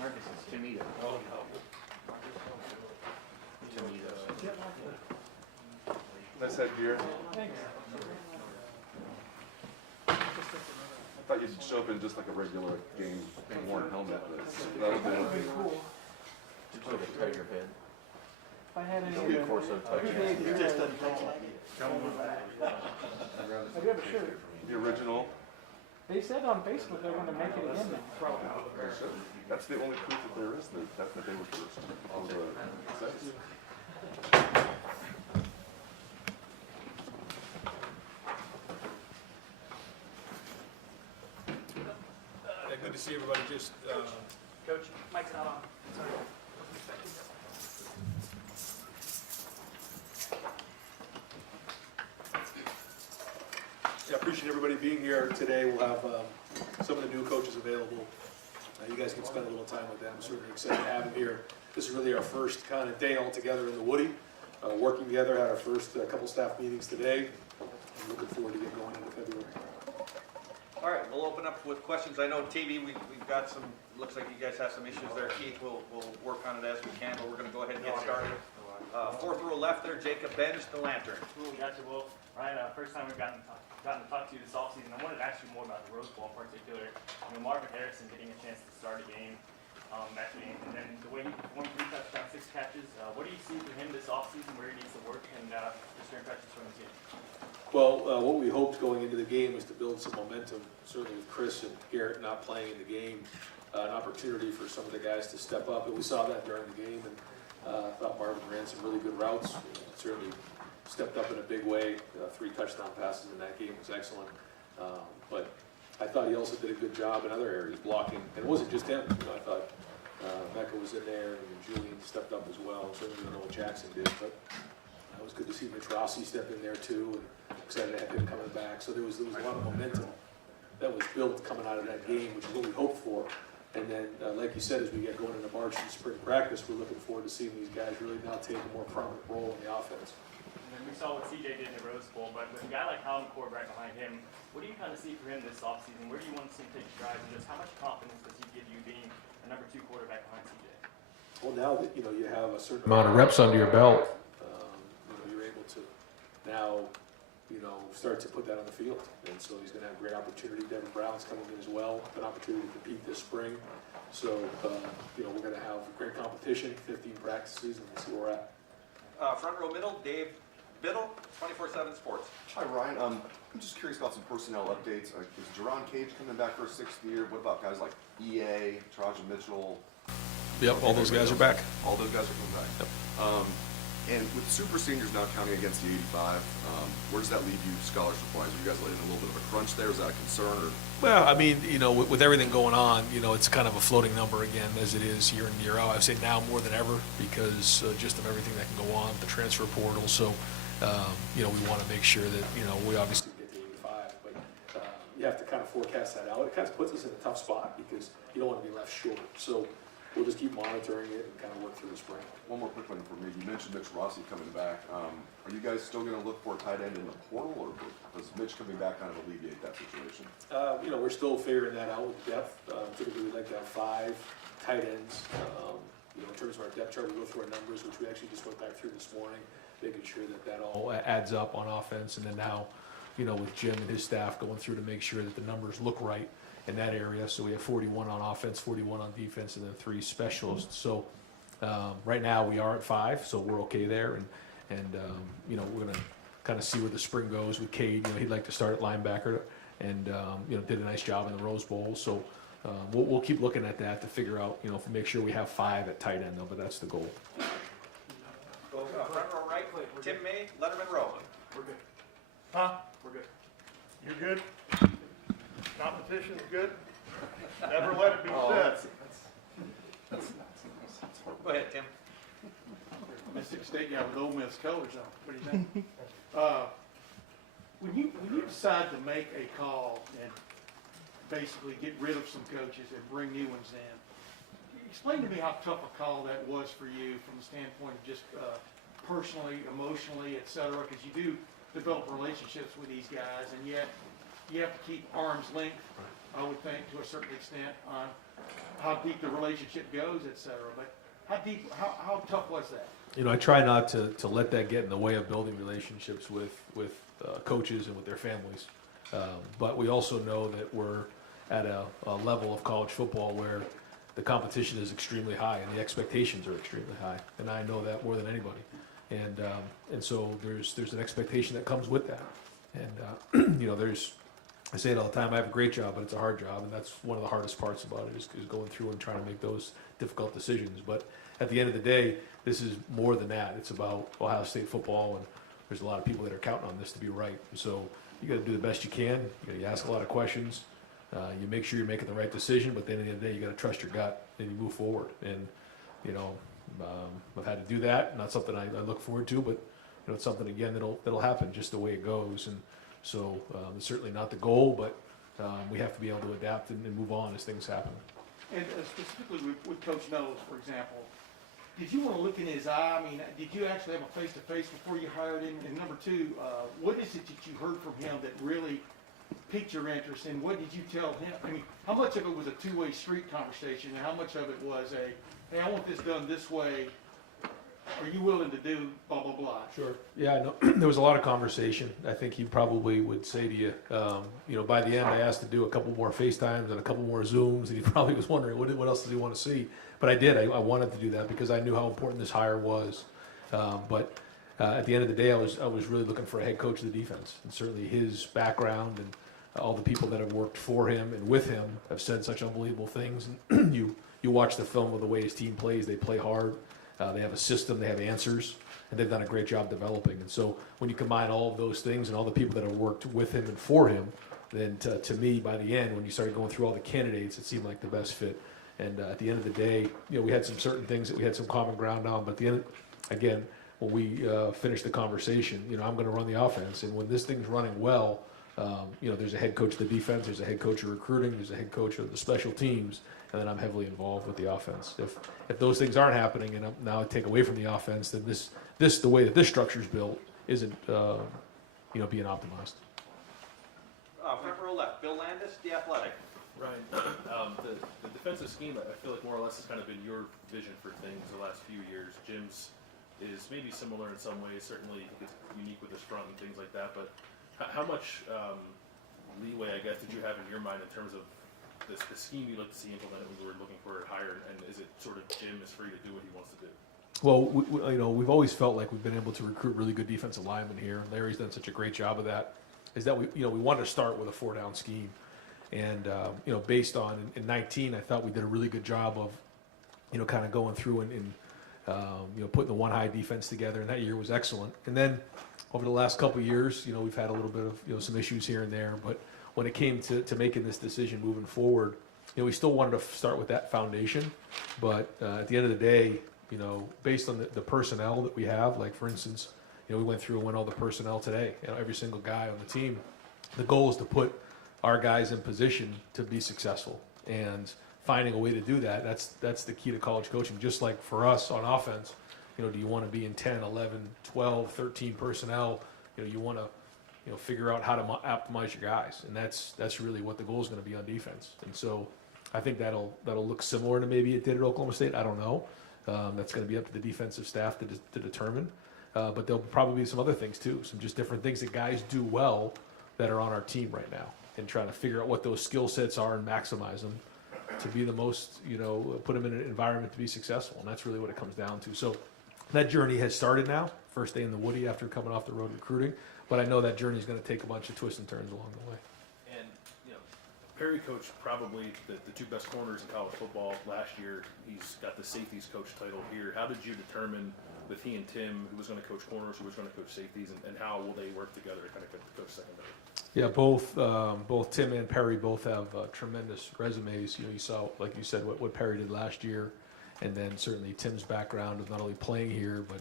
Marcus is Tomito. Oh, no. Tomatoes. Nice head gear. Thanks. I thought you'd show up in just like a regular game worn helmet, but that would That would be be cool. Just like a tiger head. If I had any Don't of be them. forced to touch Every it. day It here, just doesn't take like it. I do have a shirt. the original. They said on Facebook they're gonna make it again now. That's the only proof that there is that they were first. All the sets. Good to see everybody. Just Coach, mic's not on. Sorry. I appreciate everybody being here today. We'll have some of the new coaches available. You guys can spend a little time with them. I'm certainly excited to have them here. This is really our first kind of day all together in the Woody, working together. Had our first couple staff meetings today. I'm looking forward to getting going into February. All right, we'll open up with questions. I know TV, we've got some, looks like you guys have some issues there. Keith, we'll work on it as we can, but we're going to go ahead and get started. Fourth row left there, Jacob Benj, the Lantern. Cool, gotcha. Well, Ryan, first time we've gotten to talk to you this offseason, I wanted to ask you more about the Rose Bowl in particular. You know, Marvin Harrison getting a chance to start a game, that game, and then the way he performed 3 touchdowns, 6 catches. What do you see for him this offseason, where he needs to work, and just your impressions from the team? Well, what we hoped going into the game was to build some momentum, certainly with Chris and Barrett not playing in the game, an opportunity for some of the guys to step up, and we saw that during the game, and I thought Marvin ran some really good routes, certainly stepped up in a big way, 3 touchdown passes in that game was excellent, but I thought he also did a good job in other areas, blocking, and it wasn't just him, I thought Mecca was in there, and Julian stepped up as well, certainly don't know what Jackson did, but it was good to see Mitch Rossi step in there too, and excited to have him coming back. So there was a lot of momentum that was built coming out of that game, which is what we hoped for. And then, like you said, as we get going into March and spring practice, we're looking forward to seeing these guys really now take a more prominent role in the offense. And then we saw what CJ did in the Rose Bowl, but with a guy like Colin Cord right behind him, what do you kind of see for him this offseason? Where do you want to see him take strides, and just how much confidence does he give you being a number 2 quarterback behind CJ? Well, now that you have a certain amount of reps under your belt. You're able to now start to put that on the field. And so he's going to have great opportunity. Devin Brown's coming in as well, an opportunity to compete this spring. So, we're going to have great competition, 15 practices, and we'll see where we're at. Front row middle, Dave Biddle, 24/7 Sports. Hi, Ryan. I'm just curious about some personnel updates. Is Jerron Cage coming back for a 6th year? What about guys like EA, Trajan Mitchell? Yep, all those guys are back. All those guys are coming back. Yep. And with super seniors now counting against the 85, where does that leave you scholarship-wise? Are you guys letting a little bit of a crunch there? Is that a concern? Or? Well, I mean, with everything going on, it's kind of a floating number again, as it is year in, year out. I would say now more than ever because just of everything that can go on, the transfer portal. So, we want to make sure that, we obviously Get to 85, but you have to kind of forecast that out. It kind of puts us in a tough spot because you don't want to be left short. So we'll just keep monitoring it and kind of work through the spring. One more quick one for me. You mentioned Mitch Rossi coming back. Are you guys still going to look for a tight end in the portal, or does Mitch coming back kind of alleviate that situation? We're still figuring that out with depth. Typically, we'd like to have 5 tight ends. In terms of our depth chart, we go through our numbers, which we actually just went back through this morning, making sure that all adds up on offense. And then now, with Jim and his staff going through to make sure that the numbers look right in that area. So we have 41 on offense, 41 on defense, and then 3 specialists. So right now we are at 5, so we're okay there. And we're going to kind of see where the spring goes with Cade. He'd like to start at linebacker and, did a nice job in the Rose Bowl. So we'll keep looking at that to figure out, make sure we have 5 at tight end, though, but that's the goal. Go front row right, Tim May, Letterman Row. We're good. Huh? We're good. You're good? Competition's good? Never let it be said. Go ahead, Tim. Mississippi State guy with Ole Miss colors on. What do you think? When you decide to make a call and basically get rid of some coaches and bring new ones in, explain to me how tough a call that was for you from the standpoint of just personally, emotionally, et cetera, because you do develop relationships with these guys, and yet you have to keep arm's length I would think, to a certain extent, on how deep the relationship goes, et cetera. But how tough was that? You know, I try not to let that get in the way of building relationships with coaches and with their families. But we also know that we're at a level of college football where the competition is extremely high and the expectations are extremely high. And I know that more than anybody. And so there's an expectation that comes with that. And, you know, I say it all the time, I have a great job, but it's a hard job. And that's one of the hardest parts about it is going through and trying to make those difficult decisions. But at the end of the day, this is more than that. It's about Ohio State football, and there's a lot of people that are counting on this to be right. And so you got to do the best you can. You ask a lot of questions. You make sure you're making the right decision, but then at the end of the day, you got to trust your gut and you move forward. And, you know, I've had to do that. Not something I look forward to, but, you know, it's something, again, that'll happen just the way it goes. And so it's certainly not the goal, but we have to be able to adapt and move on as things happen. And specifically with Coach Knowles, for example, did you want to look in his eye? I mean, did you actually have a face-to-face before you hired him? And number two, what is it that you heard from him that really piqued your interest? And what did you tell him? I mean, how much of it was a two-way street conversation, and how much of it was hey, I want this done this way. Are you willing to do blah, blah, blah? Sure. Yeah, I know. There was a lot of conversation. I think he probably would say to you, you know, by the end I asked to do a couple more FaceTimes and a couple more Zooms, and he probably was wondering what else does he want to see. But I did. I wanted to do that because I knew how important this hire was. But at the end of the day, I was really looking for a head coach of the defense, and certainly his background and all the people that have worked for him and with him have said such unbelievable things. And you watch the film of the way his team plays. They play hard. They have a system. They have answers, and they've done a great job developing. And so when you combine all of those things and all the people that have worked with him and for him, then to me, by the end, when you started going through all the candidates, it seemed like the best fit. And at the end of the day, you know, we had some certain things that we had some common ground on. But at the end, again, when we finish the conversation, you know, I'm going to run the offense. And when this thing's running well, you know, there's a head coach of the defense, there's a head coach of recruiting, there's a head coach of the special teams, and then I'm heavily involved with the offense. If those things aren't happening, and now I take away from the offense, then this the way that this structure's built isn't, you know, being optimized. Front row left, Bill Landis, The Athletic. Ryan, the defensive scheme, I feel like more or less has kind of been your vision for things the last few years. Jim's is maybe similar in some ways. Certainly, it's unique with his front and things like that. But how much leeway, I guess, did you have in your mind in terms of the scheme you'd like to see implemented when you were looking for a hire? And is it sort of Jim is free to do what he wants to do? Well, you know, we've always felt like we've been able to recruit really good defensive linemen here. Larry's done such a great job of that. Is that we wanted to start with a 4-down scheme. And, you know, based on in 19, I thought we did a really good job of, you know, kind of going through and you know, putting the one high defense together. And that year was excellent. And then over the last couple of years, you know, we've had a little bit of, you know, some issues here and there. But when it came to making this decision moving forward, you know, we still wanted to start with that foundation. But at the end of the day, you know, based on the personnel that we have, like, for instance, you know, we went through and went all the personnel today. You know, every single guy on the team. The goal is to put our guys in position to be successful, and finding a way to do that, that's the key to college coaching. Just like for us on offense, you know, do you want to be in 10, 11, 12, 13 personnel? You know, you want to, you know, figure out how to optimize your guys, and that's really what the goal is going to be on defense. And so I think that'll look similar to maybe it did at Oklahoma State. I don't know. That's going to be up to the defensive staff to determine. But there'll probably be some other things too, some just different things that guys do well that are on our team right now, and trying to figure out what those skill sets are and maximize them to be the most, you know, put them in an environment to be successful. And that's really what it comes down to. So that journey has started now, first day in the Woody after coming off the road recruiting. But I know that journey is going to take a bunch of twists and turns along the way. And, you know, Perry coached probably the two best corners in college football last year. He's got the safeties coach title here. How did you determine with he and Tim who was going to coach corners, who was going to coach safeties, and how will they work together to kind of coach secondary? Yeah, both Tim and Perry both have tremendous resumes. You know, you saw, like you said, what Perry did last year, and then certainly Tim's background of not only playing here, but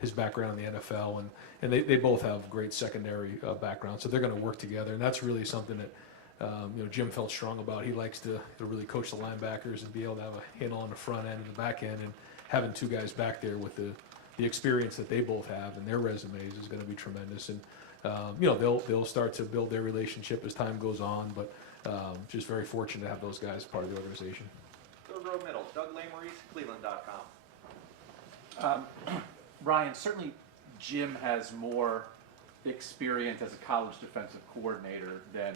his background in the NFL, and they both have great secondary background, so they're going to work together, and that's really something that you know, Jim felt strong about. He likes to really coach the linebackers and be able to have a handle on the front end and the back end, and having two guys back there with the experience that they both have and their resumes is going to be tremendous. And you know, they'll start to build their relationship as time goes on, but just very fortunate to have those guys part of the organization. Third row middle, Doug Lamoureux, Cleveland.com. Ryan, certainly Jim has more experience as a college defensive coordinator than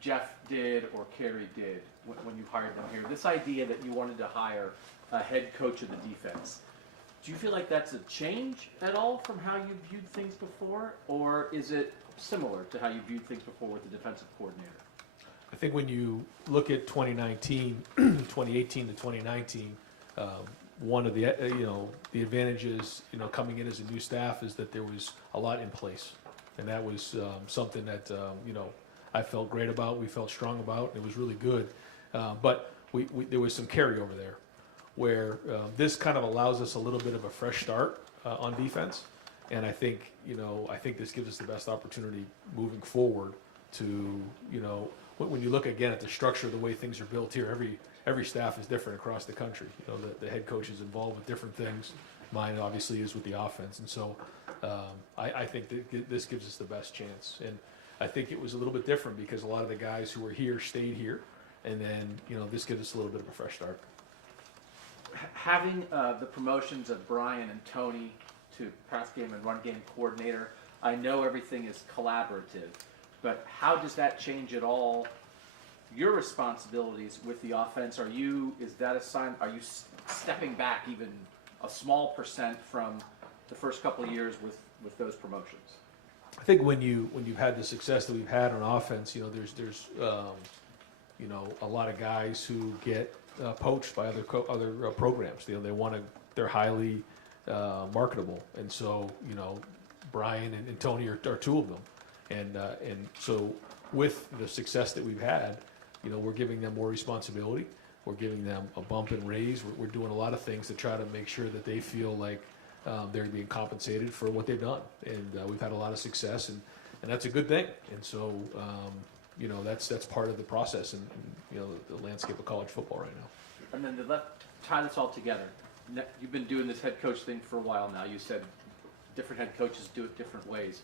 Jeff did or Kerry did when you hired them here. This idea that you wanted to hire a head coach of the defense, do you feel like that's a change at all from how you viewed things before, or is it similar to how you viewed things before with the defensive coordinator? I think when you look at 2018 to 2019, one of the the advantages coming in as a new staff is that there was a lot in place, and that was something that I felt great about. We felt strong about. It was really good, but there was some carryover there, where this kind of allows us a little bit of a fresh start on defense, and I think this gives us the best opportunity moving forward to when you look again at the structure of the way things are built here, every staff is different across the country. The head coach is involved with different things. Mine obviously is with the offense, and so I think that this gives us the best chance. And I think it was a little bit different because a lot of the guys who were here stayed here, and then this gives us a little bit of a fresh start. Having the promotions of Brian and Tony to pass game and run game coordinator, I know everything is collaborative, but how does that change at all your responsibilities with the offense? Are you stepping back even a small percent from the first couple of years with those promotions? I think when you've had the success that we've had on offense, there's a lot of guys who get poached by other programs. They're highly marketable, and so Brian and Tony are two of them, and so with the success that we've had, we're giving them more responsibility. We're giving them a bump and raise. We're doing a lot of things to try to make sure that they feel like they're being compensated for what they've done, and we've had a lot of success, and that's a good thing. And so that's part of the process and the landscape of college football right now. And then to tie this all together, you've been doing this head coach thing for a while now. You said different head coaches do it different ways.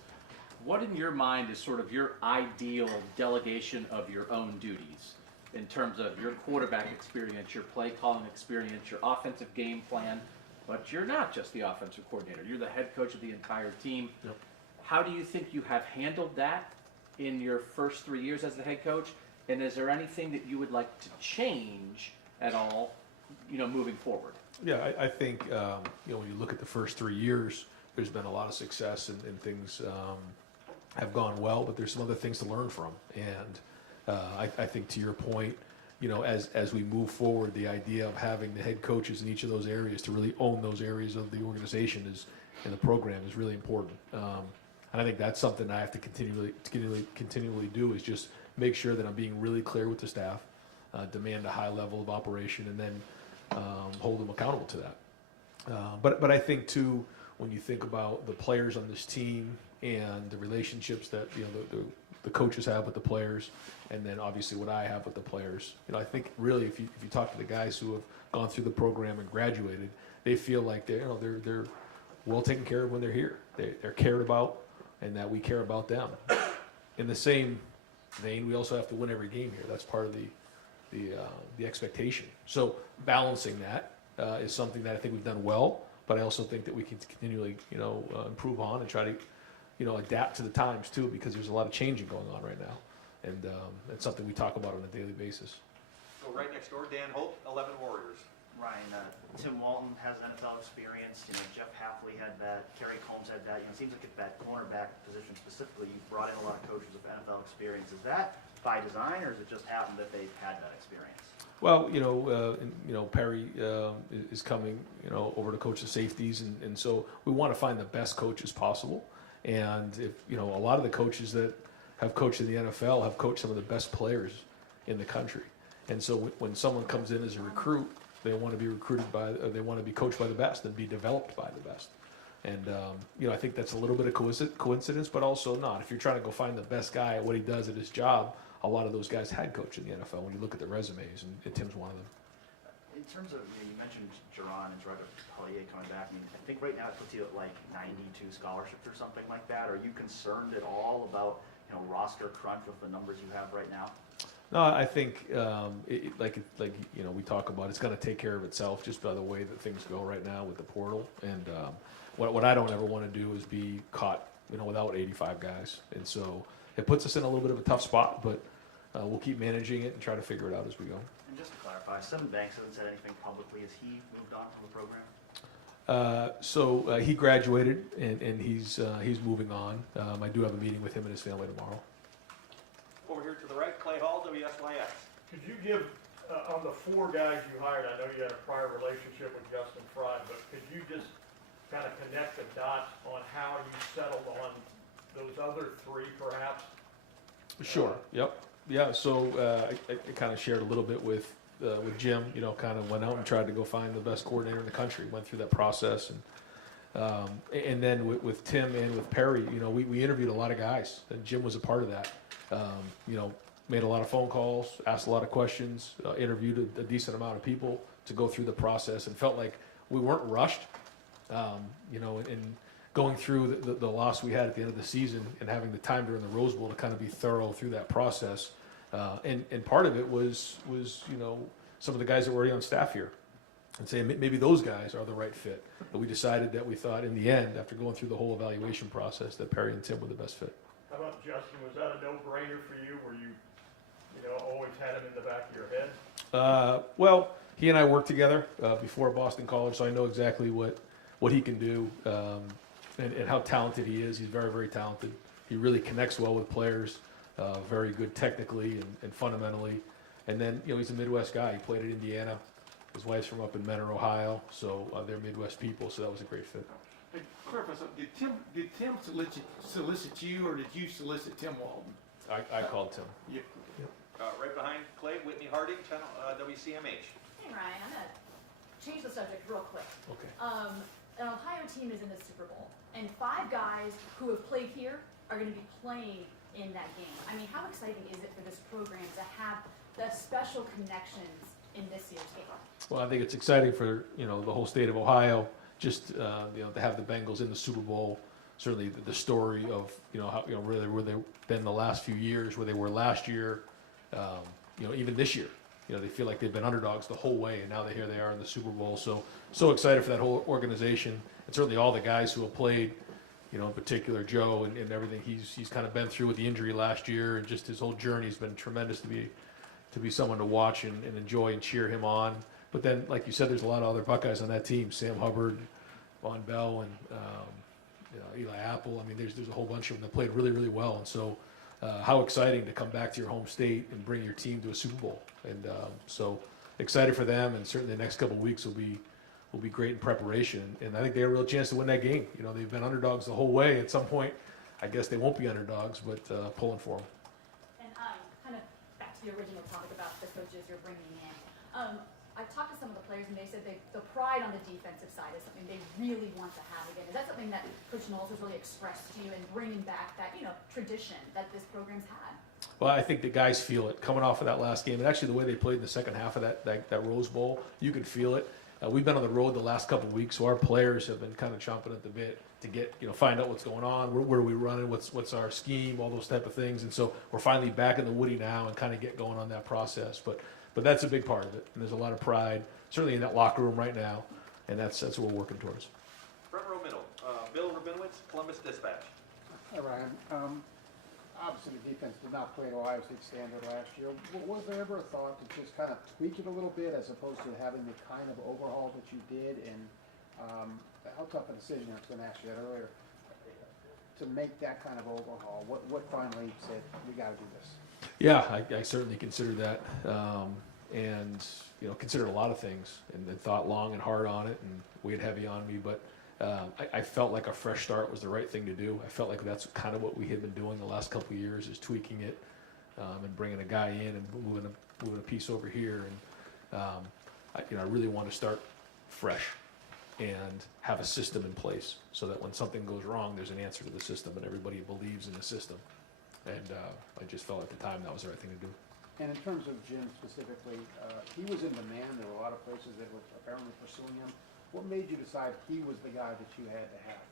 What in your mind is sort of your ideal delegation of your own duties in terms of your quarterback experience, your play calling experience, your offensive game plan? But you're not just the offensive coordinator. You're the head coach of the entire team. Yep. How do you think you have handled that in your first 3 years as the head coach? And is there anything that you would like to change at all, moving forward? Yeah, I think when you look at the first 3 years, there's been a lot of success and things have gone well, but there's some other things to learn from. And I think to your point, as we move forward, the idea of having the head coaches in each of those areas to really own those areas of the organization and the program is really important. And I think that's something I have to continually do, is just make sure that I'm being really clear with the staff, demand a high level of operation, and then hold them accountable to that. But I think too, when you think about the players on this team and the relationships that the coaches have with the players, and then obviously what I have with the players, I think really if you talk to the guys who have gone through the program and graduated, they feel like they're well taken care of when they're here. They're cared about, and that we care about them. In the same vein, we also have to win every game here. That's part of the expectation. So balancing that is something that I think we've done well, but I also think that we can continually improve on and try to adapt to the times too, because there's a lot of changing going on right now, and that's something we talk about on a daily basis. So right next door, Dan Hope, 11 Warriors. Ryan, Tim Walton has NFL experience. Jeff Hafley had that. Kerry Combs had that. It seems like at that cornerback position specifically, you've brought in a lot of coaches with NFL experience. Is that by design, or has it just happened that they've had that experience? Well, Perry is coming, over to coach the safeties, and so we want to find the best coaches possible. And if a lot of the coaches that have coached in the NFL have coached some of the best players in the country, and so when someone comes in as a recruit, they want to be they want to be coached by the best and be developed by the best. And I think that's a little bit of coincidence, but also not. If you're trying to go find the best guy at what he does at his job, a lot of those guys had coached in the NFL when you look at the resumes, and Tim's one of them. In terms of, you mentioned Geron and Gerard Pellier coming back. I think right now it puts you at like 92 scholarships or something like that. Are you concerned at all about roster crunch with the numbers you have right now? No, I think like you know we talk about, it's going to take care of itself just by the way that things go right now with the portal. And what I don't ever want to do is be caught, you know, without 85 guys. And so it puts us in a little bit of a tough spot, but we'll keep managing it and try to figure it out as we go. And just to clarify, Seven Banks hasn't said anything publicly. Has he moved on from the program? So he graduated and he's moving on. I do have a meeting with him and his family tomorrow. Over here to the right, Clay Hall, WSYS. Could you give, on the 4 guys you hired, I know you had a prior relationship with Justin Fry, but could you just kind of connect the dots on how you settled on those other 3 perhaps? Sure. Yep. Yeah. So I kind of shared a little bit with Jim. You know, kind of went out and tried to go find the best coordinator in the country. Went through that process, and then with Tim and with Perry, you know, we interviewed a lot of guys, and Jim was a part of that. You know, made a lot of phone calls, asked a lot of questions, interviewed a decent amount of people to go through the process, and felt like we weren't rushed. You know, and going through the loss we had at the end of the season and having the time during the Rose Bowl to kind of be thorough through that process. And part of it was, you know, some of the guys that were already on staff here and saying maybe those guys are the right fit. But we decided that we thought in the end, after going through the whole evaluation process, that Perry and Tim were the best fit. How about Justin? Was that a no-brainer for you? Were you know, always had him in the back of your head? Well, he and I worked together before Boston College, so I know exactly what he can do and how talented he is. He's very, very talented. He really connects well with players, very good technically and fundamentally. And then, you know, he's a Midwest guy. He played at Indiana. His wife's from up in Mentor, Ohio, so they're Midwest people, so that was a great fit. Hey, clarify something. Did Tim solicit you, or did you solicit Tim Walton? I called Tim. You, Right behind Clay, Whitney Harding, channel, WCMH. Hey Ryan, I'm gonna change the subject real quick. Okay. An Ohio team is in the Super Bowl, and 5 guys who have played here are gonna be playing in that game. I mean, how exciting is it for this program to have the special connections in this year's game? Well, I think it's exciting for, you know, the whole state of Ohio, just, you know, to have the Bengals in the Super Bowl. Certainly the story of, you know, how, you know, really where they've been the last few years, where they were last year, you know, even this year. You know, they feel like they've been underdogs the whole way, and now here they are in the Super Bowl. So excited for that whole organization, and certainly all the guys who have played, you know, in particular Joe and everything he's kind of been through with the injury last year, and just his whole journey has been tremendous to be someone to watch and enjoy and cheer him on. But then, like you said, there's a lot of other Buckeyes on that team: Sam Hubbard, Von Bell, and you know, Eli Apple. I mean, there's a whole bunch of them that played really, really well, and so. How exciting to come back to your home state and bring your team to a Super Bowl, and so excited for them. And certainly the next couple of weeks will be great in preparation. And I think they have a real chance to win that game. You know, they've been underdogs the whole way. At some point, I guess they won't be underdogs, but pulling for them. And kind of back to the original topic about the coaches you're bringing in. I talked to some of the players, and they said the pride on the defensive side is something they really want to have again. Is that something that Coach Knowles has really expressed to you in bringing back that, you know, tradition that this program's had? Well, I think the guys feel it coming off of that last game, and actually the way they played in the second half of that Rose Bowl, you can feel it. We've been on the road the last couple of weeks, so our players have been kind of chomping at the bit to get, you know, find out what's going on, where are we running, what's our scheme, all those type of things. And so we're finally back in the Woody now and kind of get going on that process. But that's a big part of it, and there's a lot of pride, certainly in that locker room right now, and that's what we're working towards. Front row middle, Bill Rabinowitz, Columbus Dispatch. Hi, Ryan. Obviously, the defense did not play at Ohio State standard last year. Was there ever a thought to just kind of tweak it a little bit as opposed to having the kind of overhaul that you did? And how tough a decision, I was going to ask you that earlier, to make that kind of overhaul? What finally said, we got to do this? Yeah, I certainly considered that, and you know, considered a lot of things, and thought long and hard on it, and weighed heavy on me. But I felt like a fresh start was the right thing to do. I felt like that's kind of what we had been doing the last couple of years, is tweaking it and bringing a guy in and moving a piece over here. And I really want to start fresh and have a system in place so that when something goes wrong, there's an answer to the system, and everybody believes in the system. And I just felt at the time that was the right thing to do. And in terms of Jim specifically, he was in demand. There were a lot of places that were apparently pursuing him. What made you decide he was the guy that you had to have?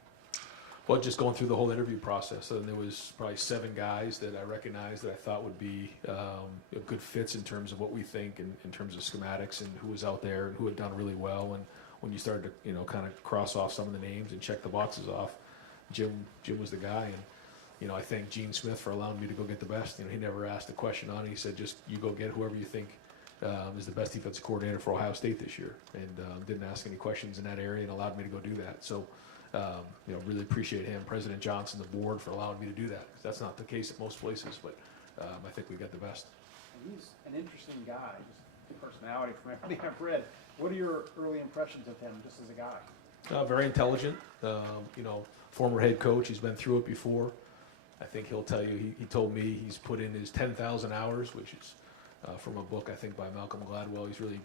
Well, just going through the whole interview process, and there was probably 7 guys that I recognized that I thought would be good fits in terms of what we think, and in terms of schematics, and who was out there and who had done really well. And when you started to kind of cross off some of the names and check the boxes off, Jim was the guy. And I thank Gene Smith for allowing me to go get the best. He never asked a question on it. He said, just you go get whoever you think is the best defensive coordinator for Ohio State this year, and didn't ask any questions in that area and allowed me to go do that. So. Really appreciate him, President Johnson, the board, for allowing me to do that. That's not the case at most places, but I think we got the best. And he's an interesting guy, just personality from everything I've read. What are your early impressions of him, just as a guy? Very intelligent. Former head coach. He's been through it before. I think he'll tell you. He told me he's put in his 10,000 hours, which is from a book I think by Malcolm Gladwell. He's really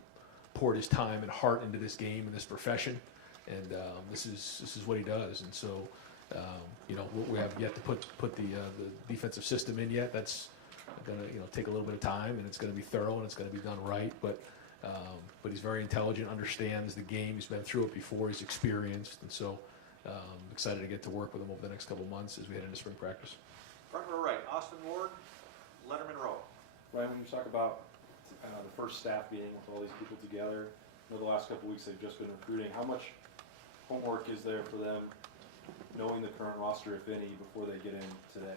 poured his time and heart into this game and this profession. And this is what he does. And so, we have yet to put the defensive system in yet. That's going to take a little bit of time, and it's going to be thorough, and it's going to be done right. But he's very intelligent, understands the game. He's been through it before. He's experienced, and so excited to get to work with him over the next couple of months as we head into spring practice. Front row right, Austin Ward, Letterman Row. Ryan, when you talk about the first staff meeting with all these people together, the last couple of weeks they've just been recruiting, how much homework is there for them, knowing the current roster, if any, before they get in today?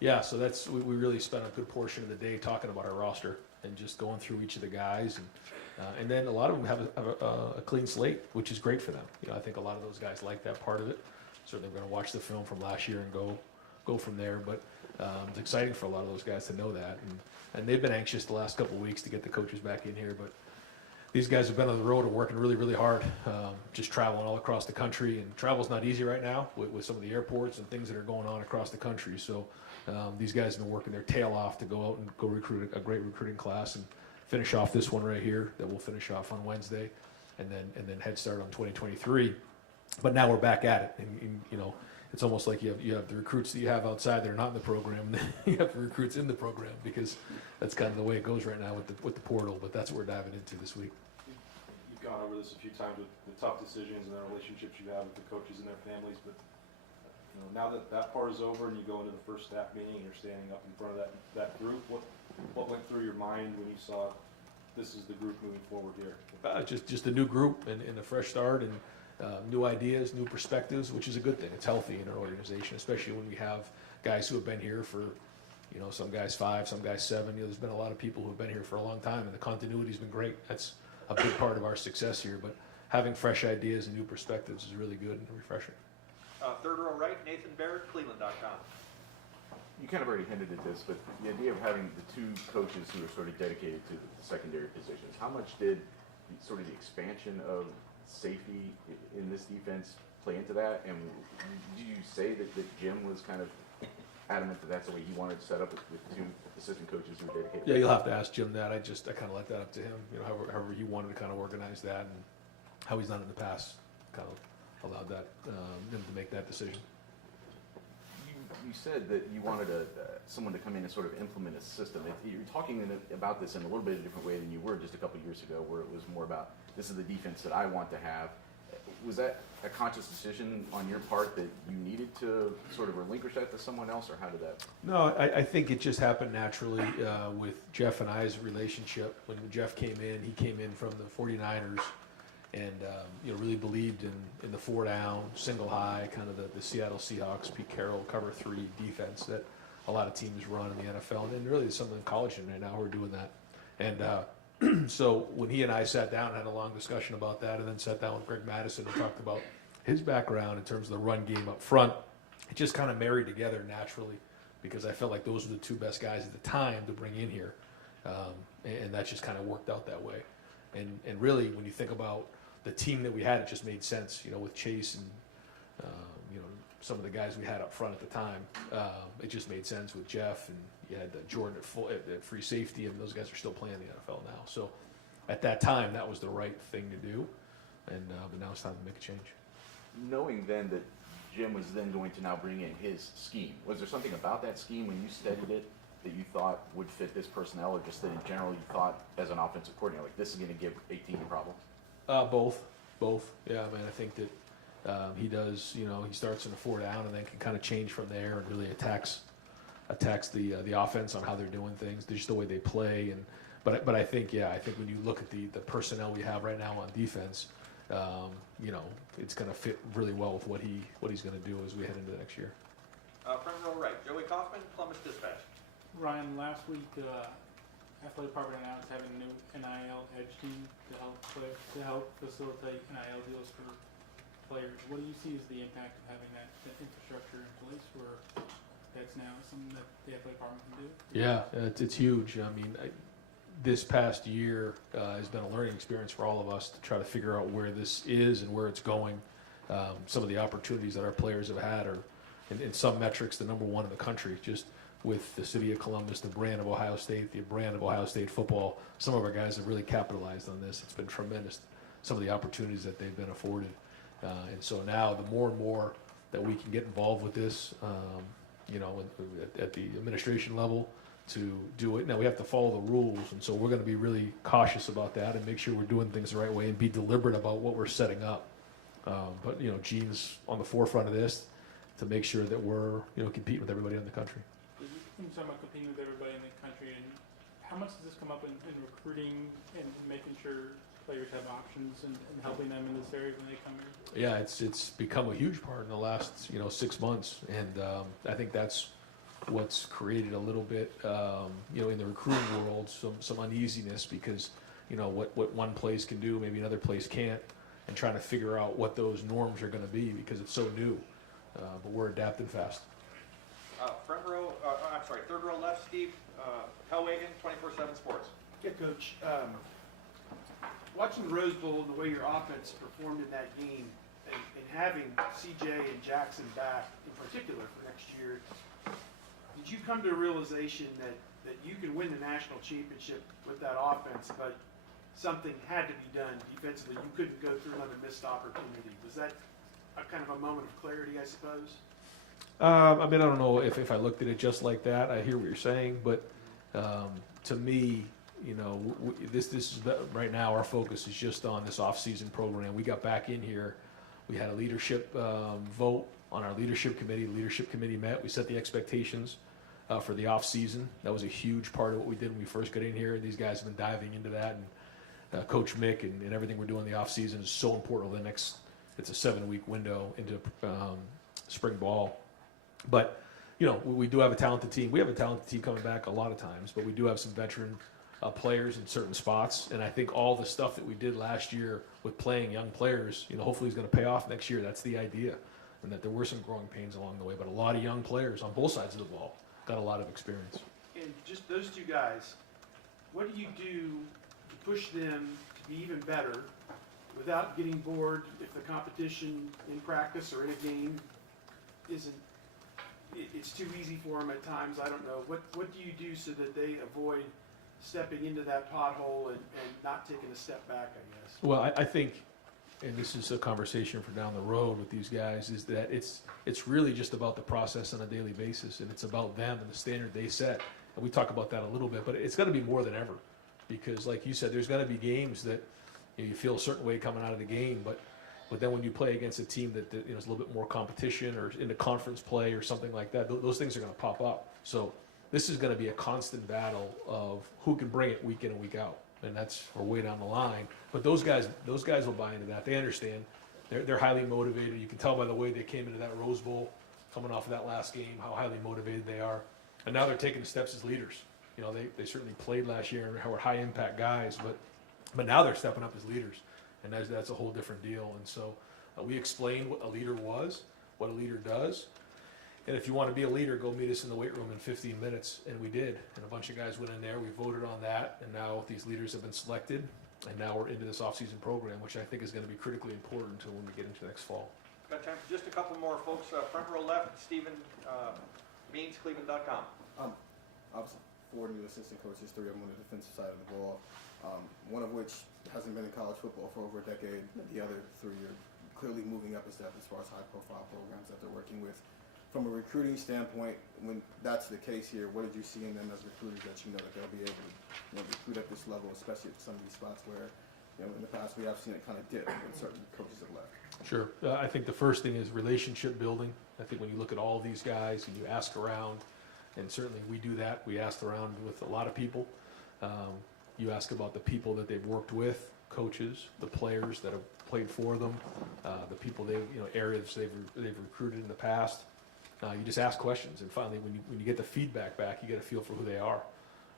Yeah, so we really spent a good portion of the day talking about our roster and just going through each of the guys, and then a lot of them have a clean slate, which is great for them. I think a lot of those guys like that part of it. Certainly, we're going to watch the film from last year and go from there. But it's exciting for a lot of those guys to know that, and they've been anxious the last couple of weeks to get the coaches back in here, but. These guys have been on the road and working really, really hard, just traveling all across the country. And travel's not easy right now with some of the airports and things that are going on across the country. So these guys have been working their tail off to go out and go recruit a great recruiting class and finish off this one right here that we'll finish off on Wednesday, and then head start on 2023. But now we're back at it, and it's almost like you have the recruits that you have outside that are not in the program, and then you have the recruits in the program, because that's kind of the way it goes right now with the portal. But that's what we're diving into this week. You've gone over this a few times with the tough decisions and the relationships you have with the coaches and their families, but now that part is over and you go into the first staff meeting and you're standing up in front of that group, what went through your mind when you saw this is the group moving forward here? Just a new group and a fresh start, and new ideas, new perspectives, which is a good thing. It's healthy in our organization, especially when we have guys who have been here for, some guys 5, some guys 7. There's been a lot of people who have been here for a long time, and the continuity's been great. That's a big part of our success here. But having fresh ideas and new perspectives is really good and refreshing. Third row right, Nathan Barrett, Cleveland.com. You kind of already hinted at this, but the idea of having the 2 coaches who are sort of dedicated to the secondary positions, how much did sort of the expansion of safety in this defense play into that? And do you say that Jim was kind of adamant that that's the way he wanted to set up with 2 assistant coaches who were dedicated? Yeah, you'll have to ask Jim that. I kind of let that up to him. However he wanted to kind of organize that, and how he's done it in the past, kind of allowed that him to make that decision. You said that you wanted someone to come in and sort of implement a system. You're talking about this in a little bit of a different way than you were just a couple of years ago, where it was more about, this is the defense that I want to have. Was that a conscious decision on your part that you needed to sort of relinquish that to someone else, or how did that? No, I think it just happened naturally with Jeff and I's relationship. When Jeff came in, he came in from the 49ers, and really believed in the 4-down, single high, kind of the Seattle Seahawks, Pete Carroll, cover 3 defense that a lot of teams run in the NFL, and really something in college right now who are doing that. And so when he and I sat down and had a long discussion about that, and then sat down with Greg Madison and talked about his background in terms of the run game up front, it just kind of married together naturally, because I felt like those were the 2 best guys at the time to bring in here, and that just kind of worked out that way. And really, when you think about the team that we had, it just made sense, with Chase and some of the guys we had up front at the time. It just made sense with Jeff, and you had Jordan at free safety, and those guys are still playing in the NFL now. So at that time, that was the right thing to do, and but now it's time to make a change. Knowing then that Jim was then going to now bring in his scheme, was there something about that scheme when you studied it that you thought would fit this personnel, or just that in general you thought as an offensive coordinator, like, this is going to give a team problems? Both. Yeah, I mean, I think that He does, he starts in a 4 down and then can kind of change from there and really attacks the offense on how they're doing things, just the way they play. But I think when you look at the personnel we have right now on defense, it's going to fit really well with what he's going to do as we head into the next year. Front row right, Joey Kaufman, Columbus Dispatch. Ryan, last week, athletic department announced having a new NIL edge team to help facilitate NIL deals for players. What do you see as the impact of having that infrastructure in place where that's now something that the athletic department can do? Yeah, it's huge. I mean, this past year has been a learning experience for all of us to try to figure out where this is and where it's going. Some of the opportunities that our players have had are, in some metrics, the number one in the country, just with the city of Columbus, the brand of Ohio State, the brand of Ohio State football. Some of our guys have really capitalized on this. It's been tremendous, some of the opportunities that they've been afforded. And so now the more and more that we can get involved with this, at the administration level to do it. Now we have to follow the rules, and so we're going to be really cautious about that and make sure we're doing things the right way and be deliberate about what we're setting up. But Gene's on the forefront of this to make sure that we're competing with everybody in the country. You're talking about competing with everybody in the country, and how much does this come up in recruiting and making sure players have options and helping them in this area when they come here? Yeah, it's become a huge part in the last 6 months, and I think that's what's created a little bit in the recruiting world some uneasiness because what one place can do maybe another place can't, and trying to figure out what those norms are going to be because it's so new. But we're adapting fast. Third row left, Steve Hellwagen, 24/7 Sports. Yeah, Coach. Watching the Rose Bowl and the way your offense performed in that game, and having CJ and Jackson back in particular for next year, did you come to a realization that you could win the national championship with that offense, but something had to be done defensively? You couldn't go through another missed opportunity. Was that a kind of a moment of clarity, I suppose? I don't know if I looked at it just like that. I hear what you're saying, but to me, this is right now our focus is just on this off-season program. We got back in here. We had a leadership vote on our leadership committee. The leadership committee met. We set the expectations for the off-season. That was a huge part of what we did when we first got in here. These guys have been diving into that, and Coach Mick and everything we're doing in the off-season is so important. It's a 7-week window into spring ball. But, we do have a talented team. We have a talented team coming back a lot of times, but we do have some veteran players in certain spots. And I think all the stuff that we did last year with playing young players, hopefully is going to pay off next year. That's the idea. And that there were some growing pains along the way, but a lot of young players on both sides of the ball got a lot of experience. And just those two guys, what do you do to push them to be even better without getting bored if the competition in practice or in a game it's too easy for them at times? I don't know. What do you do so that they avoid stepping into that pothole and not taking a step back, I guess? Well, I think, and this is a conversation for down the road with these guys, is that it's really just about the process on a daily basis, and it's about them and the standard they set. And we talk about that a little bit, but it's going to be more than ever because, like you said, there's going to be games that you feel a certain way coming out of the game, but then when you play against a team that is a little bit more competition or in the conference play or something like that, those things are going to pop up. So this is going to be a constant battle of who can bring it week in and week out, and that's for way down the line. But those guys will buy into that. They understand. They're highly motivated. You can tell by the way they came into that Rose Bowl, coming off of that last game, how highly motivated they are. And now they're taking the steps as leaders. They certainly played last year and were high impact guys, but now they're stepping up as leaders. And that's a whole different deal. And so we explained what a leader was, what a leader does. And if you want to be a leader, go meet us in the weight room in 15 minutes. And we did. And a bunch of guys went in there. We voted on that. And now these leaders have been selected. And now we're into this off-season program, which I think is going to be critically important to when we get into next fall. Got time for just a couple more folks. Front row left, Stephen Means, Cleveland.com. Obviously, 4 new assistant coaches, 3 of them on the defensive side of the ball. One of which hasn't been in college football for over a decade. The other 3 are clearly moving up a step as far as high-profile programs that they're working with. From a recruiting standpoint, when that's the case here, what did you see in them as recruiters that that they'll be able to recruit at this level, especially at some of these spots where You know, in the past, we have seen it kind of dip when certain coaches have left. Sure. I think the first thing is relationship building. I think when you look at all these guys and you ask around, and certainly we do that, we asked around with a lot of people. You ask about the people that they've worked with, coaches, the players that have played for them, the people areas they've recruited in the past. You just ask questions, and finally, when you get the feedback back, you get a feel for who they are.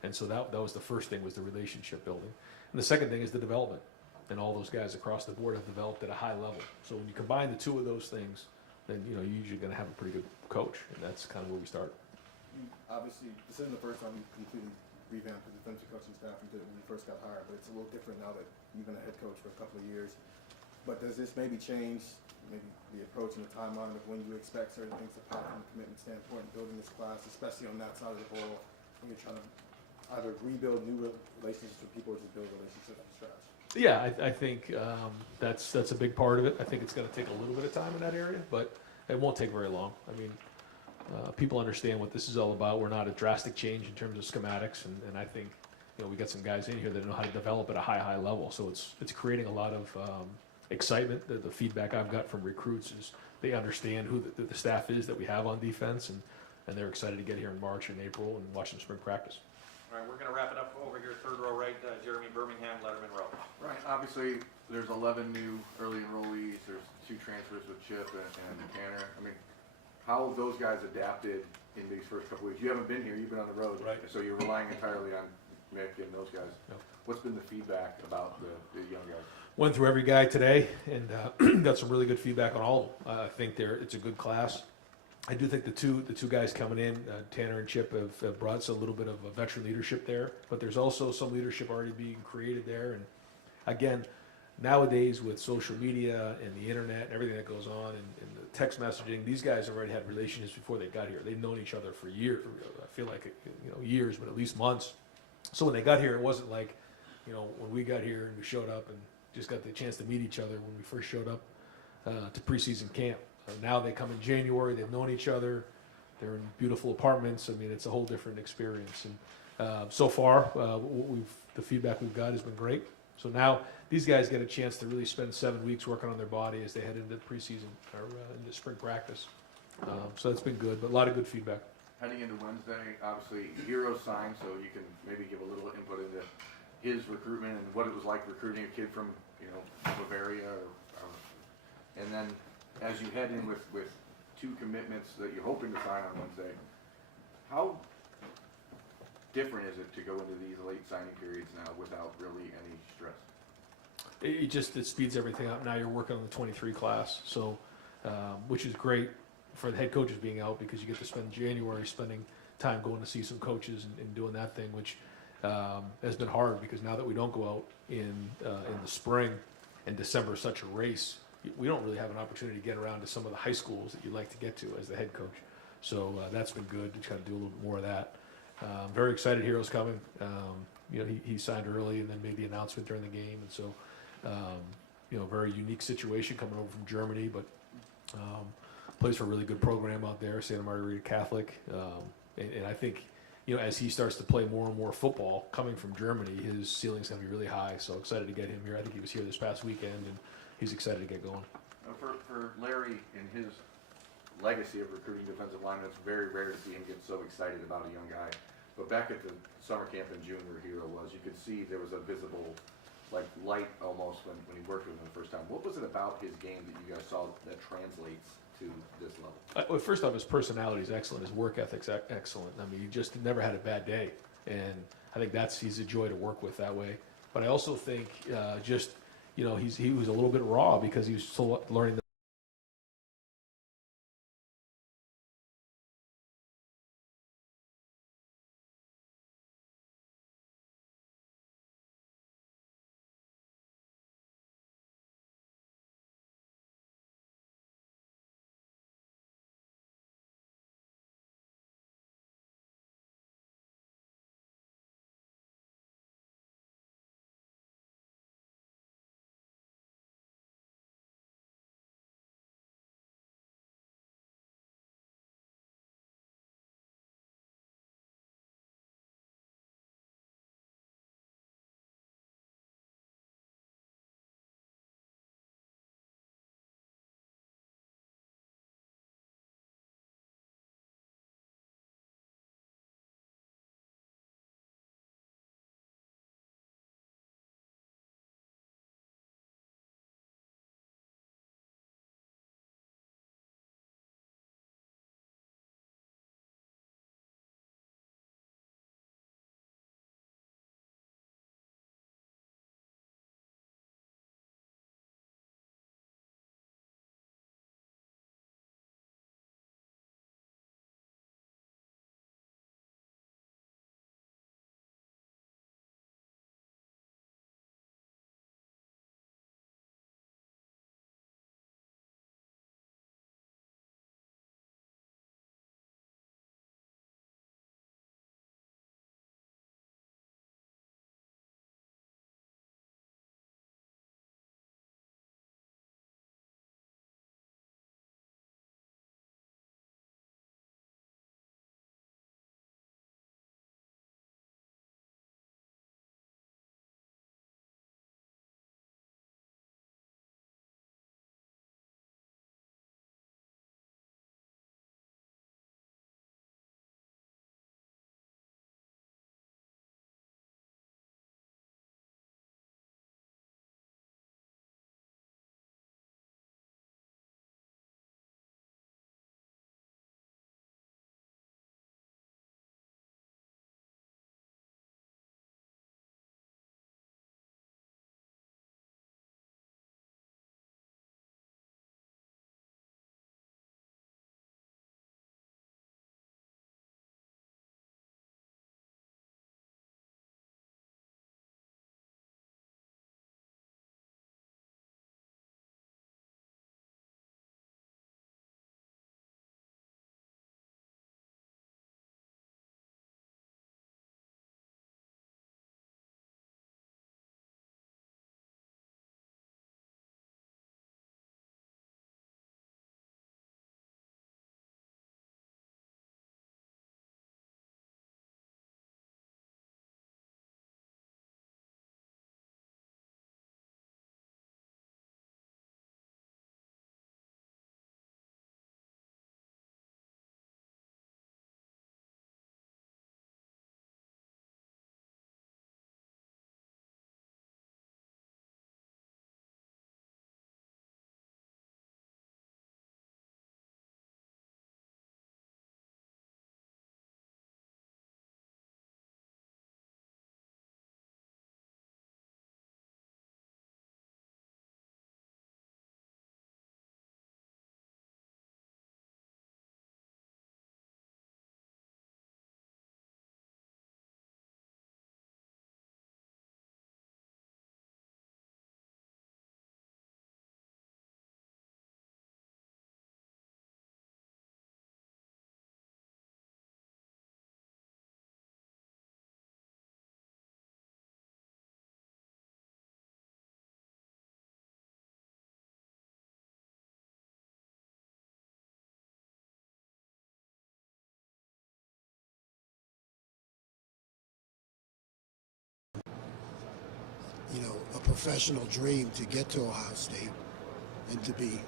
And so that was the first thing, was the relationship building. And the second thing is the development. And all those guys across the board have developed at a high level. So when you combine the two of those things, then you're usually going to have a pretty good coach, and that's kind of where we start. Obviously, this isn't the first time you completely revamped the defensive coaching staff and did it when you first got hired, but it's a little different now that you've been a head coach for a couple of years. But does this maybe change maybe the approach and the timeline of when you expect certain things to pop from a commitment standpoint, building this class, especially on that side of the ball, when you're trying to either rebuild new relationships with people or just build relationships from scratch? Yeah, I think that's a big part of it. I think it's going to take a little bit of time in that area, but it won't take very long. I mean, people understand what this is all about. We're not a drastic change in terms of schematics, and I think we got some guys in here that know how to develop at a high level. So it's creating a lot of excitement. The feedback I've got from recruits is they understand who the staff is that we have on defense, and they're excited to get here in March and April and watch them spring practice. All right, we're going to wrap it up over here, third row right, Jeremy Birmingham, Letterman row. Right, obviously, there's 11 new early enrollees, there's 2 transfers with Chip and Tanner. I mean, how have those guys adapted in these first couple weeks? You haven't been here, you've been on the road, right? So you're relying entirely on Mick and those guys. Yep. What's been the feedback about the young guys? Went through every guy today and got some really good feedback on all of them. I think it's a good class. I do think the two guys coming in, Tanner and Chip, have brought us a little bit of a veteran leadership there, but there's also some leadership already being created there. And again, nowadays with social media and the internet and everything that goes on and the text messaging, these guys already had relationships before they got here. They've known each other for years. I feel like years, but at least months. So when they got here, it wasn't like when we got here and we showed up and just got the chance to meet each other when we first showed up to preseason camp. Now they come in January, they've known each other, they're in beautiful apartments. I mean, it's a whole different experience. And so far, the feedback we've got has been great. So now these guys get a chance to really spend 7 weeks working on their body as they head into preseason or into spring practice. So that's been good, but a lot of good feedback. Heading into Wednesday, obviously, Hero signed, so you can maybe give a little input into his recruitment and what it was like recruiting a kid from, Bavaria. And then as you head in with 2 commitments that you're hoping to sign on Wednesday, how different is it to go into these late signing periods now without really any stress? It speeds everything up. Now you're working on the 23 class, so which is great for the head coaches being out because you get to spend January spending time going to see some coaches and doing that thing, which has been hard because now that we don't go out in the spring and December is such a race, we don't really have an opportunity to get around to some of the high schools that you'd like to get to as the head coach. So that's been good to try to do a little bit more of that. Very excited Hero's coming. He signed early and then made the announcement during the game. And so, very unique situation coming over from Germany, but plays for a really good program out there, Santa Margarita Catholic. And I think, as he starts to play more and more football coming from Germany, his ceiling's going to be really high. So excited to get him here. I think he was here this past weekend, and he's excited to get going. For Larry and his legacy of recruiting defensive linemen, it's very rare to see him get so excited about a young guy. But back at the summer camp in June where Hero was, you could see there was a visible light almost when he worked with him the first time. What was it about his game that you guys saw that translates to this level? Well, first off, his personality is excellent. His work ethic's excellent. I mean, he just never had a bad day. And I think he's a joy to work with that way. But I also think he was a little bit raw because he was still learning a professional dream to get to Ohio State and to be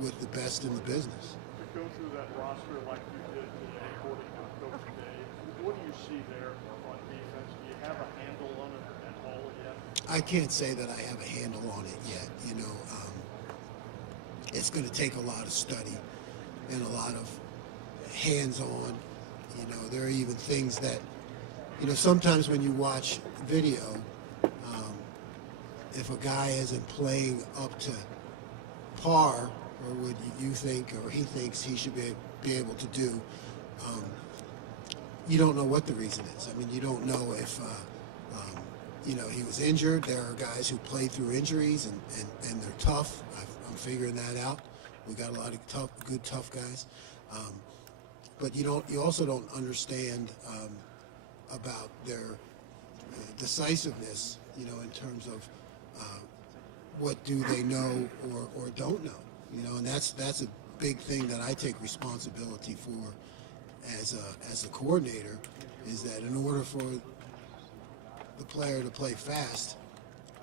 with the best in the business. To go through that roster like you did today, according to Coach Day, what do you see there on defense? Do you have a handle on it at all yet? I can't say that I have a handle on it yet. It's going to take a lot of study and a lot of hands-on. There are even things that, sometimes when you watch video, if a guy isn't playing up to par or what you think or he thinks he should be able to do, you don't know what the reason is. I mean, you don't know if he was injured. There are guys who play through injuries and they're tough. I'm figuring that out. We got a lot of good tough guys. But you also don't understand about their decisiveness, in terms of what do they know or don't know, and that's a big thing that I take responsibility for as a coordinator, is that in order for the player to play fast,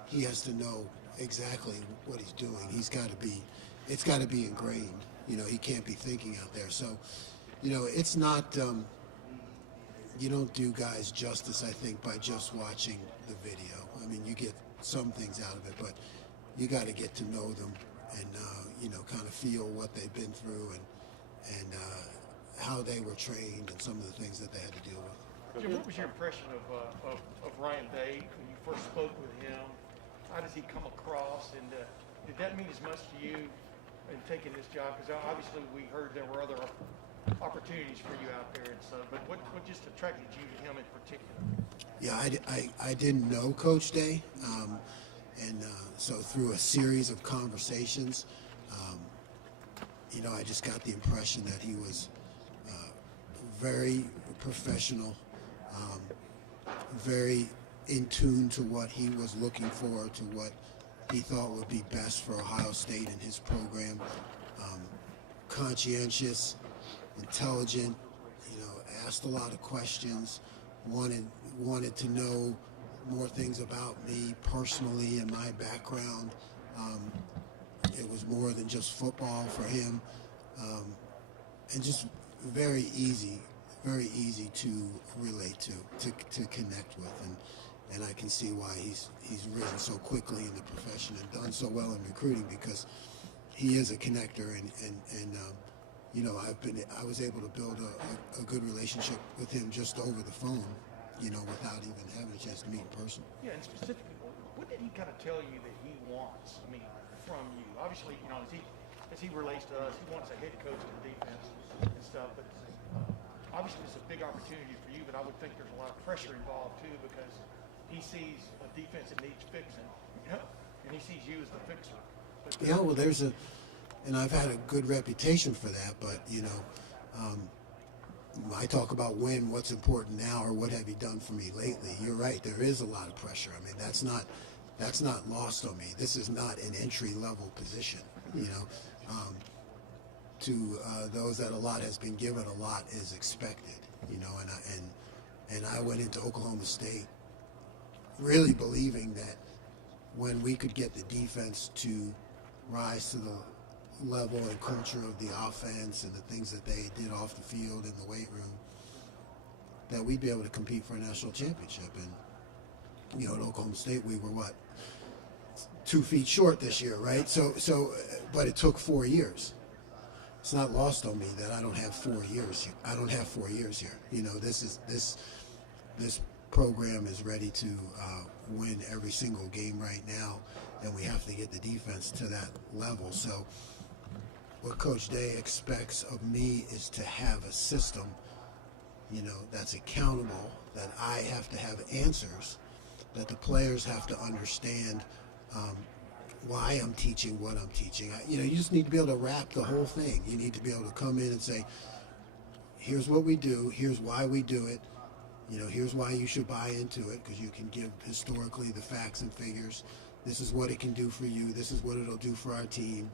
he has to know exactly what he's doing. It's got to be ingrained. He can't be thinking out there. So, it's not, you don't do guys justice, I think, by just watching the video. I mean, you get some things out of it, but you got to get to know them and, kind of feel what they've been through and how they were trained and some of the things that they had to deal with. Jim, what was your impression of Ryan Day when you first spoke with him? How does he come across, and did that mean as much to you in taking this job? Because obviously we heard there were other opportunities for you out there, and so, but what just attracted you to him in particular? Yeah, I didn't know Coach Day, and so through a series of conversations, I just got the impression that he was very professional, very in tune to what he was looking for, to what he thought would be best for Ohio State and his program. Conscientious, intelligent, asked a lot of questions, wanted to know more things about me personally and my background. It was more than just football for him, and just very easy to relate to connect with, and I can see why he's risen so quickly in the profession and done so well in recruiting, because he is a connector, and I was able to build a good relationship with him just over the phone, without even having a chance to meet in person. Yeah, and specifically, what did he kind of tell you that he wants? I mean, from you, obviously, as he relates to us, he wants a head coach to the defense and stuff, but obviously it's a big opportunity for you, but I would think there's a lot of pressure involved too, because he sees a defense that needs fixing, and he sees you as the fixer. But, yeah, well, and I've had a good reputation for that, but, I talk about what's important now, or what have you done for me lately. You're right, there is a lot of pressure. I mean, that's not lost on me. This is not an entry-level position, to those that a lot has been given, a lot is expected, and I went into Oklahoma State really believing that when we could get the defense to rise to the level and culture of the offense and the things that they did off the field in the weight room, that we'd be able to compete for a national championship. And, at Oklahoma State, we were 2 feet short this year, right? So, but it took 4 years. It's not lost on me that I don't have 4 years here. I don't have 4 years here. This program is ready to win every single game right now, and we have to get the defense to that level. So what Coach Day expects of me is to have a system, that's accountable, that I have to have answers, that the players have to understand why I'm teaching what I'm teaching. You just need to be able to wrap the whole thing. You need to be able to come in and say, here's what we do, here's why we do it, here's why you should buy into it, because you can give historically the facts and figures. This is what it can do for you. This is what it'll do for our team.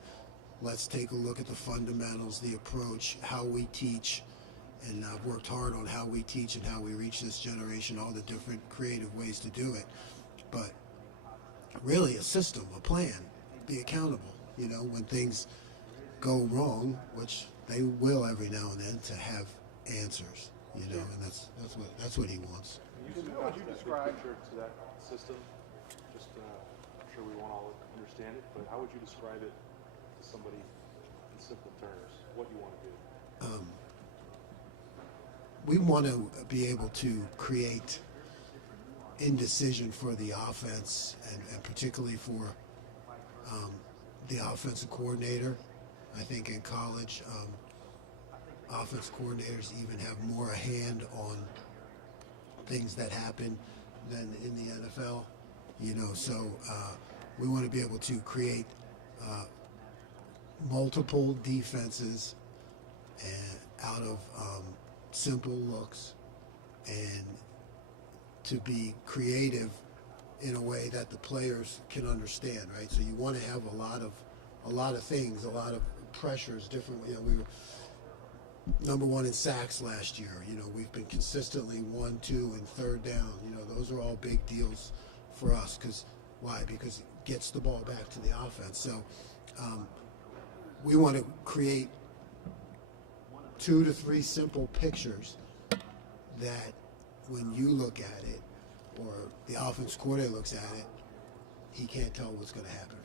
Let's take a look at the fundamentals, the approach, how we teach. And I've worked hard on how we teach and how we reach this generation, all the different creative ways to do it. But really a system, a plan, be accountable, when things go wrong, which they will every now and then, to have answers, and that's what he wants. How would you describe to that system? Just, I'm sure we won't all understand it, but how would you describe it to somebody in simple terms? What you want to do? We want to be able to create indecision for the offense, and particularly for the offensive coordinator. I think in college, offense coordinators even have more a hand on things that happen than in the NFL. So we want to be able to create multiple defenses and out of simple looks, and to be creative in a way that the players can understand, right? So you want to have a lot of things, a lot of pressures, different. We were number one in sacks last year. We've been consistently 1, 2, and third down. Those are all big deals for us. Why? Because it gets the ball back to the offense. So we want to create 2 to 3 simple pictures that when you look at it, or the offense coordinator looks at it, he can't tell what's going to happen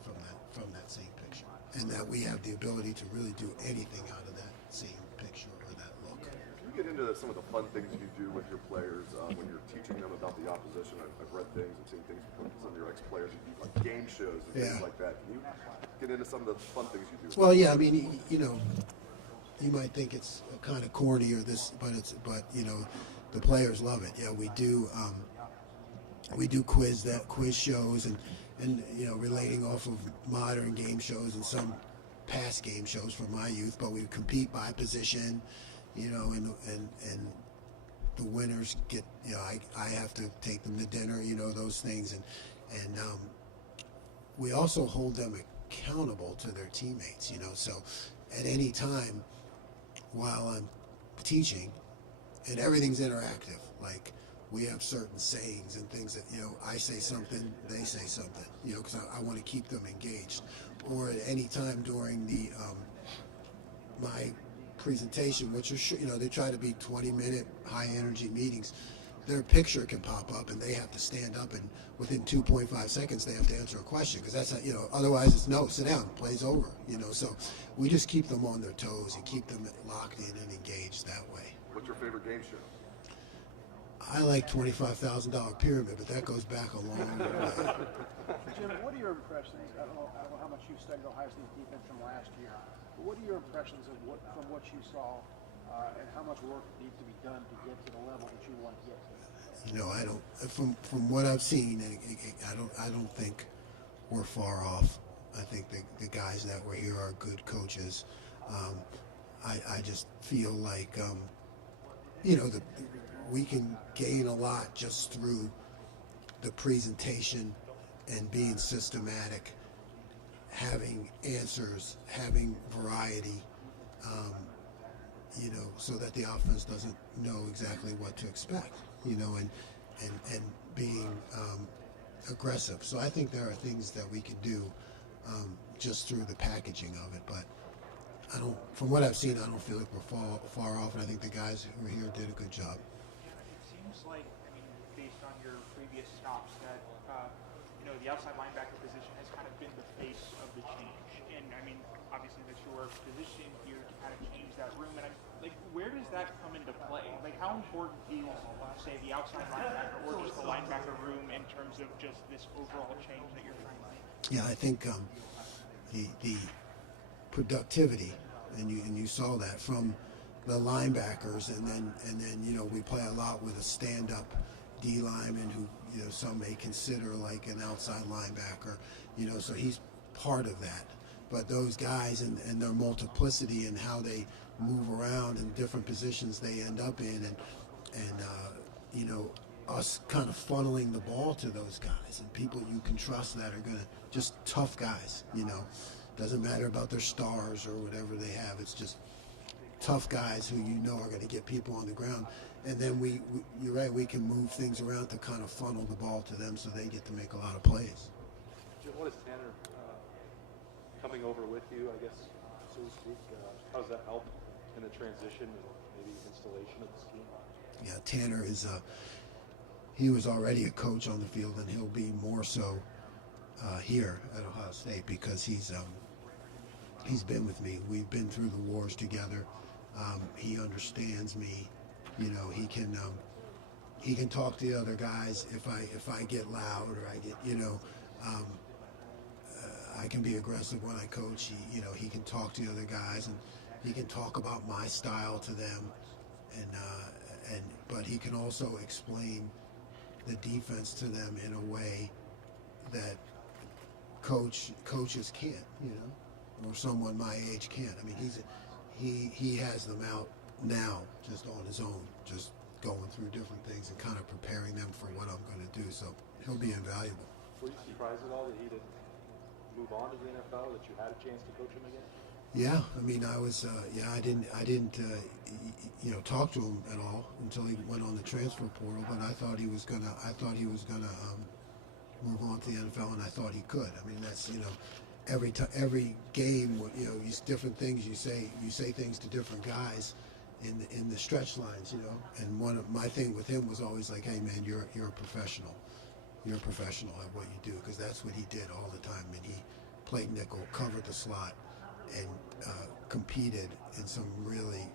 from that same picture, and that we have the ability to really do anything out of that same picture or that look. Can you get into some of the fun things you do with your players when you're teaching them about the opposition? I've read things and seen things from some of your ex-players. You do like game shows and things like that. Can you get into some of the fun things you do? Well, yeah, I mean, you might think it's kind of corny or this, but the players love it. Yeah, we do quiz shows and relating off of modern game shows and some past game shows from my youth, but we compete by position, and the winners get, I have to take them to dinner, those things, and we also hold them accountable to their teammates, so at any time while I'm teaching, and everything's interactive, like we have certain sayings and things that, I say something, they say something, because I want to keep them engaged. Or at any time during the my presentation, which are, they try to be 20-minute high-energy meetings, their picture can pop up and they have to stand up, and within 2.5 seconds they have to answer a question, because that's, otherwise it's no, sit down, play's over, so we just keep them on their toes and keep them locked in and engaged that way. What's your favorite game show? I like $25,000 pyramid, but that goes back a long way. Jim, what are your impressions? I don't know how much you studied Ohio State defense from last year, but what are your impressions of from what you saw, and how much work needs to be done to get to the level that you want to get to? I don't. From what I've seen, I don't think we're far off. I think the guys that were here are good coaches. I just feel like we can gain a lot just through the presentation and being systematic, having answers, having variety, so that the offense doesn't know exactly what to expect, and being aggressive. So I think there are things that we can do just through the packaging of it, but from what I've seen, I don't feel like we're far off, and I think the guys who are here did a good job. It seems like, based on your previous stops, that the outside linebacker position has kind of been the face of the change, and obviously that's your position here to kind of change that room. And where does that come into play? How important is, say, the outside linebacker or just the linebacker room in terms of just this overall change that you're trying to make? Yeah, I think the productivity, and you saw that from the linebackers, and then we play a lot with a stand-up D lineman who some may consider like an outside linebacker, so he's part of that. But those guys and their multiplicity and how they move around in different positions they end up in, and us kind of funneling the ball to those guys and people you can trust that are going to just tough guys, doesn't matter about their stars or whatever they have. It's just tough guys who are going to get people on the ground. And then you're right, we can move things around to kind of funnel the ball to them so they get to make a lot of plays. what is Tanner coming over with you, I guess, so to speak? How does that help in the transition and maybe installation of the scheme? Yeah, Tanner is he was already a coach on the field, and he'll be more so here at Ohio State because he's been with me. We've been through the wars together. He understands me. You know, he can talk to the other guys if I get loud or I get, you know, I can be aggressive when I coach. He can talk to the other guys, and he can talk about my style to them, but he can also explain the defense to them in a way that coaches can't, you know, or someone my age can't. I mean, he has them out now just on his own, just going through different things and kind of preparing them for what I'm going to do. So he'll be invaluable. Were you surprised at all that he didn't move on to the NFL, that you had a chance to coach him again? Yeah, I mean, I was, I didn't, talk to him at all until he went on the transfer portal. But I thought he was gonna move on to the NFL, and I thought he could. I mean, that's, every game, these different things you say things to different guys in the stretch lines, And one of my thing with him was always like, hey man, you're a professional. You're a professional at what you do, because that's what he did all the time. And he played nickel, covered the slot, and competed in some really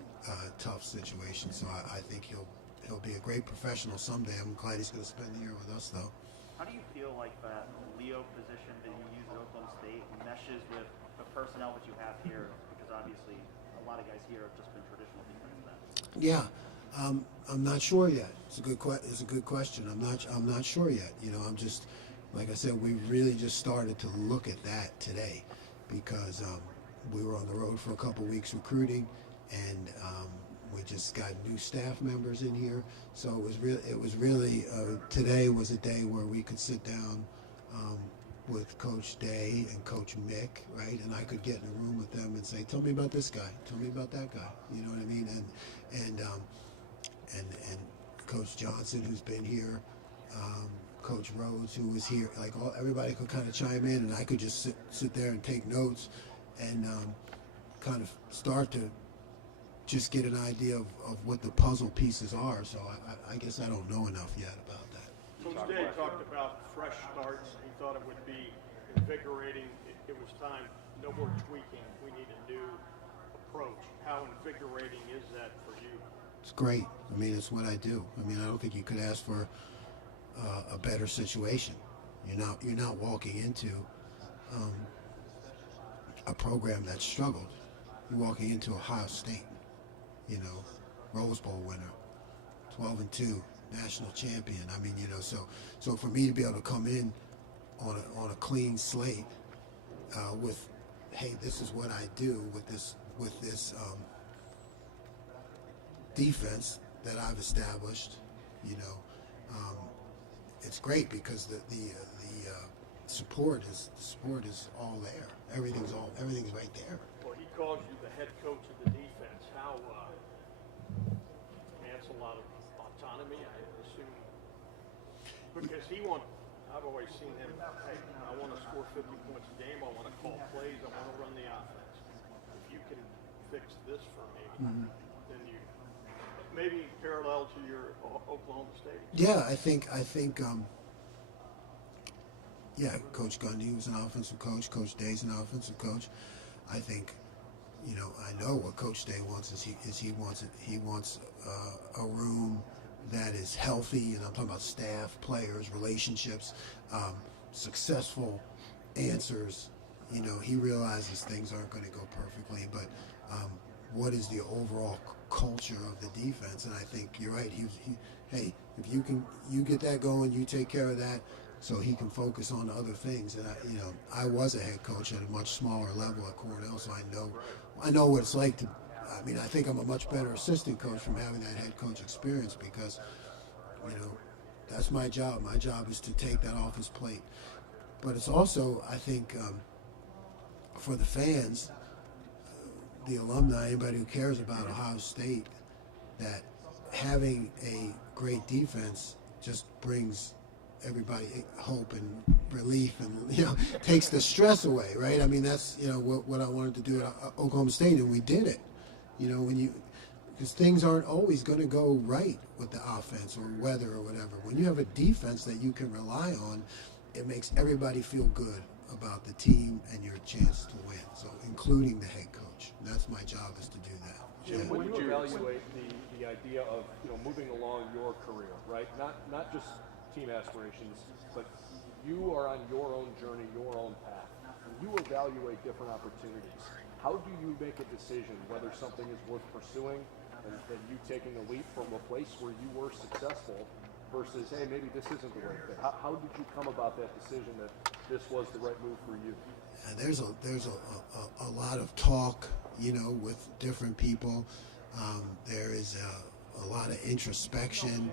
tough situations. So I think he'll be a great professional someday. I'm glad he's going to spend the year with us, though. How do you feel like that Leo position that you use at Oklahoma State meshes with the personnel that you have here? Because obviously a lot of guys here have just been traditional defensive ends. Yeah, I'm not sure yet. It's a good question. I'm not sure yet. I'm just, like I said, we really just started to look at that today, because we were on the road for a couple weeks recruiting, and we just got new staff members in here. So it was really today was a day where we could sit down with Coach Day and Coach Mick, right? And I could get in a room with them and say, "Tell me about this guy. Tell me about that guy." You know what I mean? And Coach Johnson, who's been here, Coach Rhodes, who was here, like everybody could kind of chime in, and I could just sit there and take notes and kind of start to just get an idea of what the puzzle pieces are. So I guess I don't know enough yet about that. Coach Day talked about fresh starts. He thought it would be invigorating. It was time, no more tweaking. We need a new approach. How invigorating is that for you? It's great. I mean, it's what I do. I mean, I don't think you could ask for a better situation. You're not walking into a program that struggled. You're walking into Ohio State, Rose Bowl winner, 12-2, national champion. I mean, so for me to be able to come in on a clean slate with, hey, this is what I do with this defense that I've established, it's great because the support is all there. Everything's right there. Well, he calls you the head coach of the defense. How? That's a lot of autonomy, I assume. Because I've always seen him. Hey, I want to score 50 points a game. I want to call plays. I want to run the offense. If you can fix this for me, then you maybe parallel to your Oklahoma State. Yeah, I think. Coach Gundy was an offensive coach. Coach Day's an offensive coach. I think, I know what Coach Day wants he wants a room that is healthy, and I'm talking about staff, players, relationships, successful answers. He realizes things aren't going to go perfectly, but what is the overall culture of the defense? And I think you're right. Hey, if you get that going, you take care of that, so he can focus on other things. And I was a head coach at a much smaller level at Cornell, so I know what it's like to. I mean, I think I'm a much better assistant coach from having that head coach experience, because, that's my job. My job is to take that off his plate. But it's also, I think, for the fans, the alumni, anybody who cares about Ohio State, that having a great defense just brings everybody hope and relief and, you know, takes the stress away, right? I mean, that's, you know, what I wanted to do at Oklahoma State, and we did it. You know, because things aren't always going to go right with the offense or weather or whatever. When you have a defense that you can rely on, it makes everybody feel good about the team and your chance to win. So, including the head coach. That's my job, is to do that. Jim, when you evaluate the idea of, you know, moving along your career, right? Not just team aspirations, but you are on your own journey, your own path. When you evaluate different opportunities, how do you make a decision whether something is worth pursuing and you taking a leap from a place where you were successful versus, hey, maybe this isn't the right fit? How did you come about that decision that this was the right move for you? There's a lot of talk, you know, with different people. There is a lot of introspection.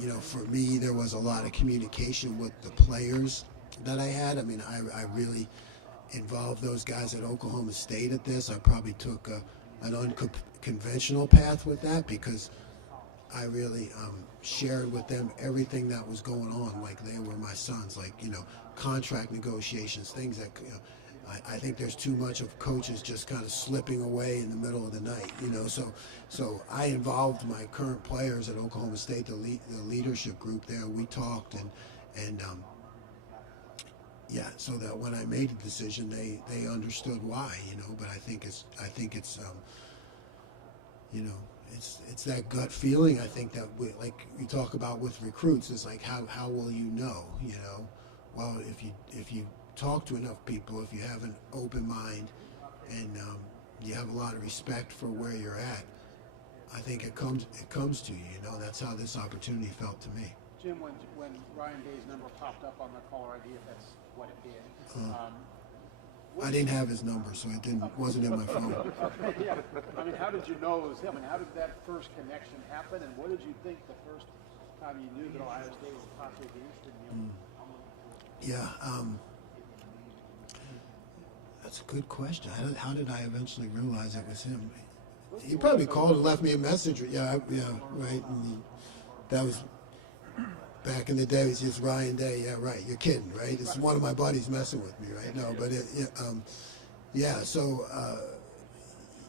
You know, for me, there was a lot of communication with the players that I had. I mean, I really involved those guys at Oklahoma State at this. I probably took an unconventional path with that, because I really shared with them everything that was going on, like they were my sons, like, you know, contract negotiations, things that, you know, I think there's too much of coaches just kind of slipping away in the middle of the night, you know. So I involved my current players at Oklahoma State, the leadership group there. We talked and yeah, so that when I made the decision, they understood why, you know. But I think it's you know, it's that gut feeling. I think that like you talk about with recruits, it's like how will you know, you know? Well, if you talk to enough people, if you have an open mind, and you have a lot of respect for where you're at, I think it comes to you. You know, that's how this opportunity felt to me. Jim, when Ryan Day's number popped up on the caller ID, if that's what it did, I didn't have his number, so it wasn't in my phone. Yeah. I mean, how did you know it was him? And how did that first connection happen? And what did you think the first time you knew that Ohio State would possibly be interested in you? Yeah, that's a good question. How did I eventually realize it was him? He probably called and left me a message. Yeah, right. And that was back in the day. It was just Ryan Day. Yeah, right. You're kidding, right? It's one of my buddies messing with me, right? No, but yeah. So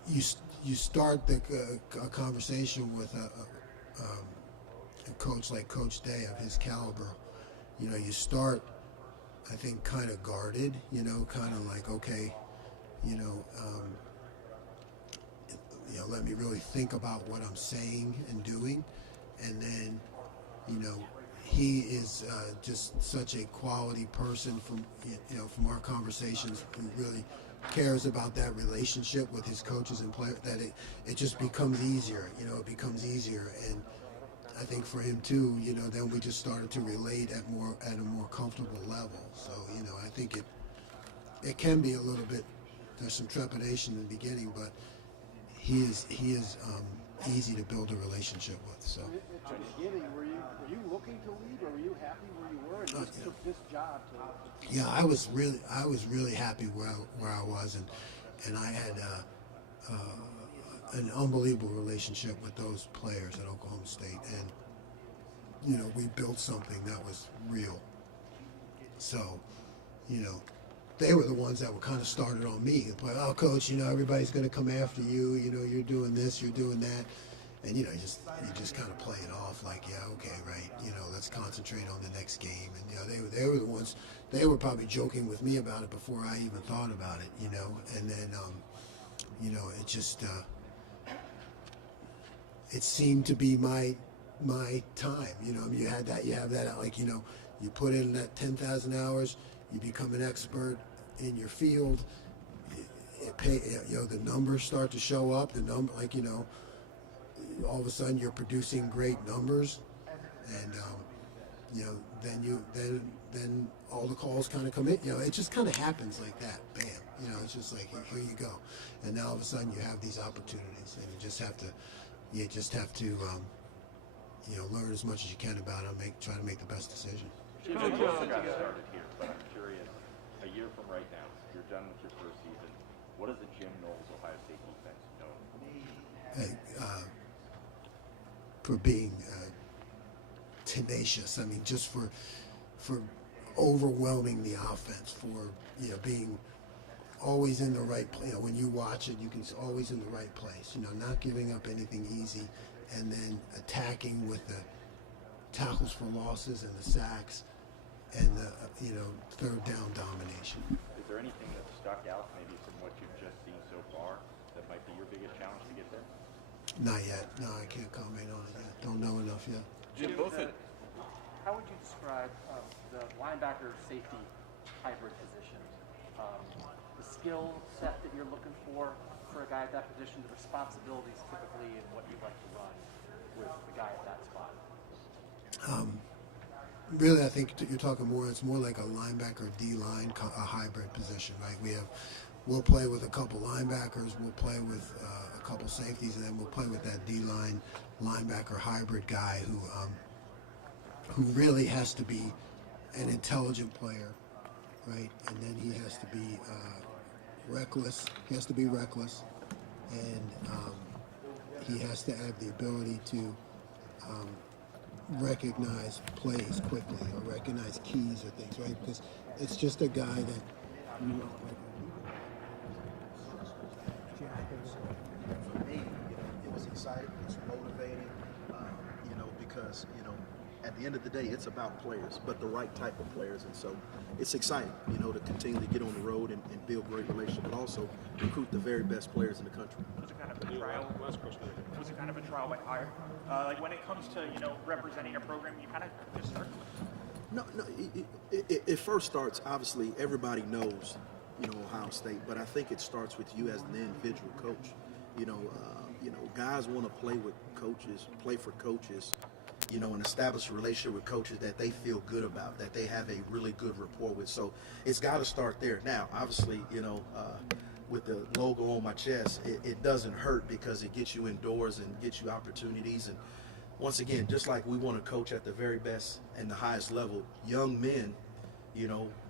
you start a conversation with a coach like Coach Day of his caliber. You know, you start, I think, kind of guarded, you know, kind of like, okay, you know, let me really think about what I'm saying and doing. And then, you know, he is just such a quality person from our conversations, who really cares about that relationship with his coaches and players, that it just becomes easier, you know, it becomes easier. And I think for him too, you know, then we just started to relate at a more comfortable level. So, you know, I think it can be a little bit, there's some trepidation in the beginning, but he is easy to build a relationship with. So at the beginning, were you looking to leave, or were you happy where you were, and just took this job to? Yeah, I was really happy where I was, and I had an unbelievable relationship with those players at Oklahoma State, and you know, we built something that was real. So, you know, they were the ones that were kind of started on me. Like, oh, coach, you know, everybody's going to come after you. You know, you're doing this, you're doing that, and you know, you just kind of play it off like, yeah, okay, right. You know, let's concentrate on the next game. And you know, they were the ones. They were probably joking with me about it before I even thought about it. You know, and then you know, it just it seemed to be my time. You know, I mean, you have that, like, you know, you put in that 10,000 hours, you become an expert in your field. You know, the numbers start to show up. Like, you know, all of a sudden you're producing great numbers, and you know, then all the calls kind of come in. You know, it just kind of happens like that. Bam. You know, it's just like, here you go, and now all of a sudden you have these opportunities, and you just have to you know, learn as much as you can about it, and try to make the best decision. Jim, you also got started here, but I'm curious, a year from right now, you're done with your first season, what does the Jim Knowles Ohio State defense know? For being tenacious. I mean, just for overwhelming the offense, for being always in the right place. When you watch it, you can always in the right place. Not giving up anything easy, and then attacking with the tackles for losses and the sacks, and the third down domination. Is there anything that stuck out, maybe from what you've just seen so far, that might be your biggest challenge to get there? Not yet. No, I can't comment on it yet. Don't know enough yet. Jim, how would you describe the linebacker safety hybrid position? The skill set that you're looking for a guy at that position, the responsibilities typically, and what you like to run with the guy at that spot? Really, I think you're talking more. It's more like a linebacker D-line, a hybrid position, right? We'll play with a couple linebackers, we'll play with a couple safeties, and then we'll play with that D-line linebacker hybrid guy who really has to be an intelligent player, right? And then he has to be reckless. He has to be reckless, and he has to have the ability to recognize plays quickly or recognize keys or things, right? Because it's just a guy that for me, it was exciting, it's motivating, because at the end of the day, it's about players, but the right type of players, and so it's exciting, to continue to get on the road and build great relationships, but also recruit the very best players in the country. Was it kind of a trial? Was it kind of a trial by fire? Like when it comes to representing a program, you kind of just start. No. It first starts. Obviously, everybody knows, Ohio State, but I think it starts with you as an individual coach. Guys want to play with coaches, play for coaches, and establish a relationship with coaches that they feel good about, that they have a really good rapport with. So it's got to start there. Now, obviously, with the logo on my chest, it doesn't hurt because it gets you indoors and gets you opportunities. And once again, just like we want to coach at the very best and the highest level, young men,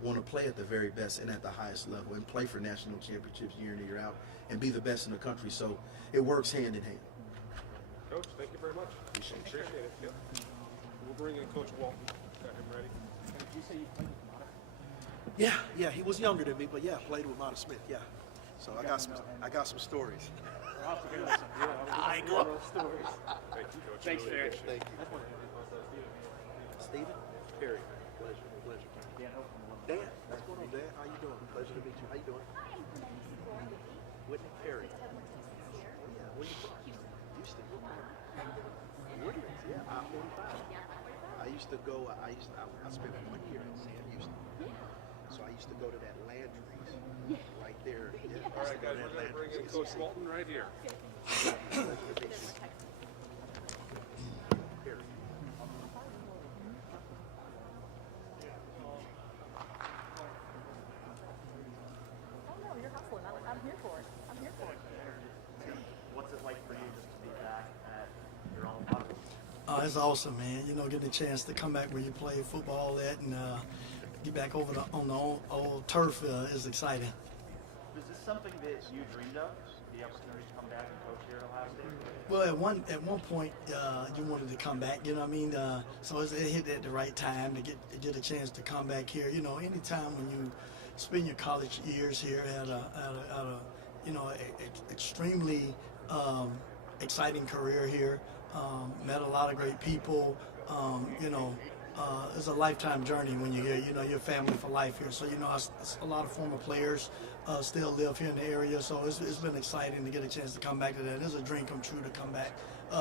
want to play at the very best and at the highest level and play for national championships year in and year out and be the best in the country. So it works hand in hand. Coach, thank you very much. Appreciate it. Yep. We'll bring in Coach Walton. Got him ready. Did you say you played with Mata? Yeah, he was younger than me, but yeah, played with Mata Smith. Yeah. So I got some stories. I grew up stories. Thank you, Coach. Thanks, Really Barrett. appreciate it. Stephen? Perry. Pleasure. Dan, what's going on, Dan? How you doing? Pleasure to meet you. How you doing? Whitney Perry. Oh, yeah. Where you from? Houston. Woodlands. Yeah, I-45. I used to go. I spent 1 year in San Houston. So I used to go to that Landry's right there. Yeah, All right, guys, we're going to bring in Coach Walton right here. What's it like for you just to be back at your alma mater? It's awesome, man. Getting a chance to come back where you play football at and get back over on the old turf is exciting. Is this something that you dreamed of, the opportunity to come back and coach here at Ohio State? Well, at one point, you wanted to come back. So it hit at the right time to get a chance to come back here. Anytime when you spend your college years here at a extremely exciting career here. Met a lot of great people. It's a lifetime journey when you're here. You're family for life here. So a lot of former players still live here in the area. So it's been exciting to get a chance to come back to that. It's a dream come true to come back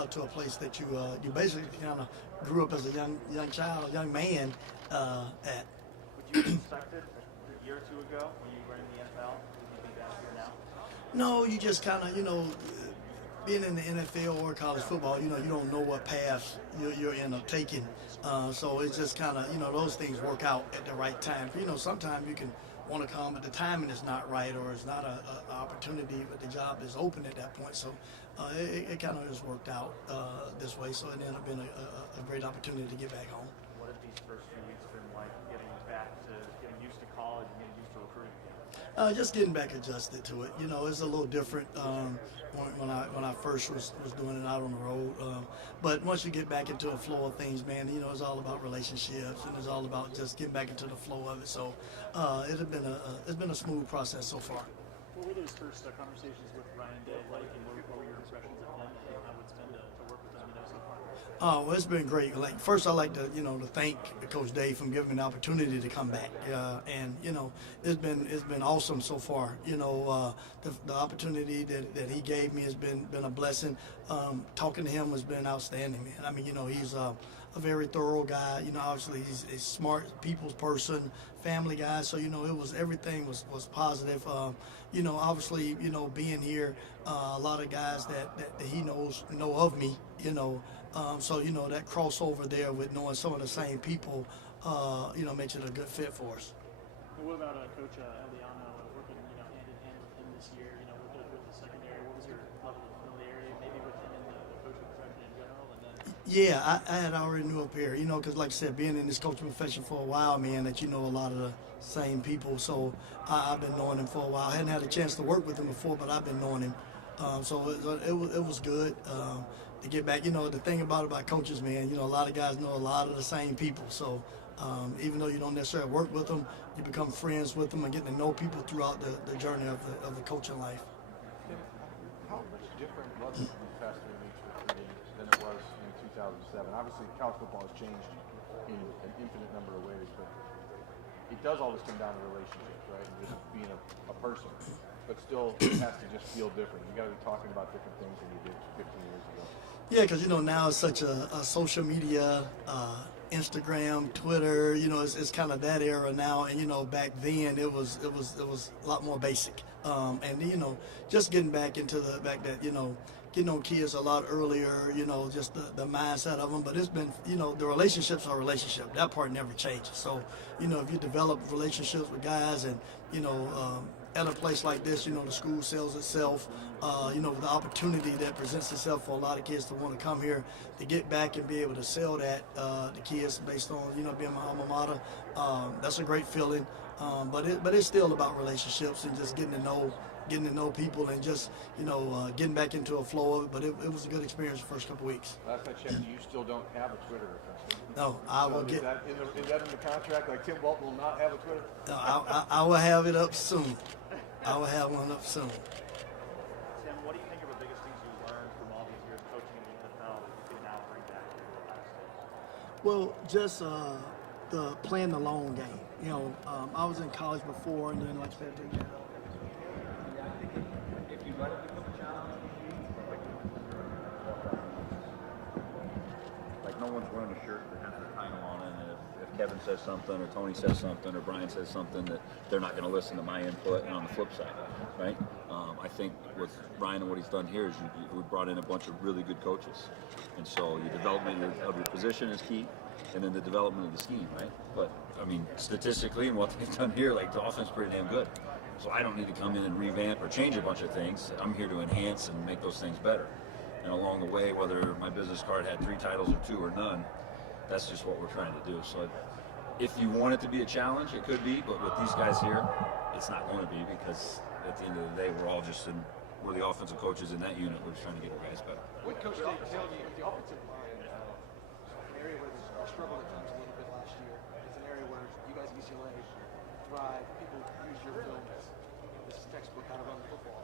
to a place that you basically kind of grew up as a young child, a young man at. Would you expect it a year or two ago when you were in the NFL? Would you be back here now? No, you just kind of being in the NFL or college football, you don't know what path you're end up taking. So it's just kind of, those things work out at the right time. Sometimes you can want to come, but the timing is not right or it's not an opportunity, but the job is open at that point. So it kind of just worked out this way. So it ended up being a great opportunity to get back home. What have these first few weeks been like getting back to getting used to college and getting used to recruiting again? Just getting back adjusted to it. You know, it's a little different when I first was doing it out on the road. But once you get back into a flow of things, man, you know, it's all about relationships and it's all about just getting back into the flow of it. So it's been a smooth process so far. What were those first conversations with Ryan Day like, and what were your impressions of him and how it's been to work with him, you know, so far? Oh, well, it's been great. Like, first, I like to, you know, to thank Coach Dave for giving me the opportunity to come back. And you know, it's been awesome so far. You know, the opportunity that he gave me has been a blessing. Talking to him has been outstanding, man. I mean, you know, he's a very thorough guy. You know, obviously he's a smart people's person, family guy. So you know, everything was positive. You know, obviously, you know, being here, a lot of guys that he knows know of me. You know. So, you know, that crossover there with knowing some of the same people, you know, makes it a good fit for us. And what about Coach Eliano working, you know, hand in hand with him this year, you know, with the secondary? What was your level of familiarity maybe with him and the coaching profession in general? And then Yeah, I had already knew up here, you know, because like I said, being in this coaching profession for a while, man, that you know a lot of the same people. So I've been knowing him for a while. I hadn't had a chance to work with him before, but I've been knowing him. So it was good. To get back, you know, the thing about coaches, man, you know, a lot of guys know a lot of the same people. So even though you don't necessarily work with them, you become friends with them and getting to know people throughout the journey of the coaching life. How much different was the past 3 weeks with me than it was in 2007? Obviously, college football has changed in an infinite number of ways, but it does always come down to relationships, right? And just being a person. But still, it has to just feel different. You got to be talking about different things than you did 15 years ago. Yeah, because you know now it's such a social media, Instagram, Twitter. You know, it's kind of that era now. And you know, back then it was a lot more basic. And you know, just getting back into the fact that you know, getting on kids a lot earlier. You know, just the mindset of them. But it's been, you know, the relationships are relationships. That part never changes. So you know, if you develop relationships with guys and you know. At a place like this, you know, the school sells itself, you know, the opportunity that presents itself for a lot of kids to want to come here, to get back and be able to sell that to kids based on, you know, being my alma mater. That's a great feeling, but it's still about relationships and just getting to know people and just, you know, getting back into a flow of it. But it was a good experience the first couple weeks. Last I checked, you still don't have a Twitter account. No, I will Is that in the contract? Like Tim Walton will not have a Twitter? No, I will have it up soon. I will have one up soon. Tim, what do you think are the biggest things you learned from all these years coaching in the NFL that you can now bring back to the Ohio State? Well, just the playing the long game. You know, I was in college before, and then like I said, if you let it become a challenge, like no one's wearing a shirt that has their title on it, and if Kevin says something, or Tony says something, or Brian says something, that they're not going to listen to my input. And on the flip side, right? I think with Ryan and what he's done here is we brought in a bunch of really good coaches, and so your development of your position is key, and then the development of the scheme, right? But I mean, statistically, and what they've done here, like the offense is pretty damn good. So I don't need to come in and revamp or change a bunch of things. I'm here to enhance and make those things better. And along the way, whether my business card had 3 titles or 2 or none, that's just what we're trying to do. So if you want it to be a challenge, it could be, but with these guys here, it's not going to be, because at the end of the day, we're the offensive coaches in that unit. We're just trying to get our guys better. What Coach Dave tell you, the offensive line, an area where they struggled at times a little bit last year. It's an area where you guys at UCLA thrive. People use your film as this textbook how to run the football.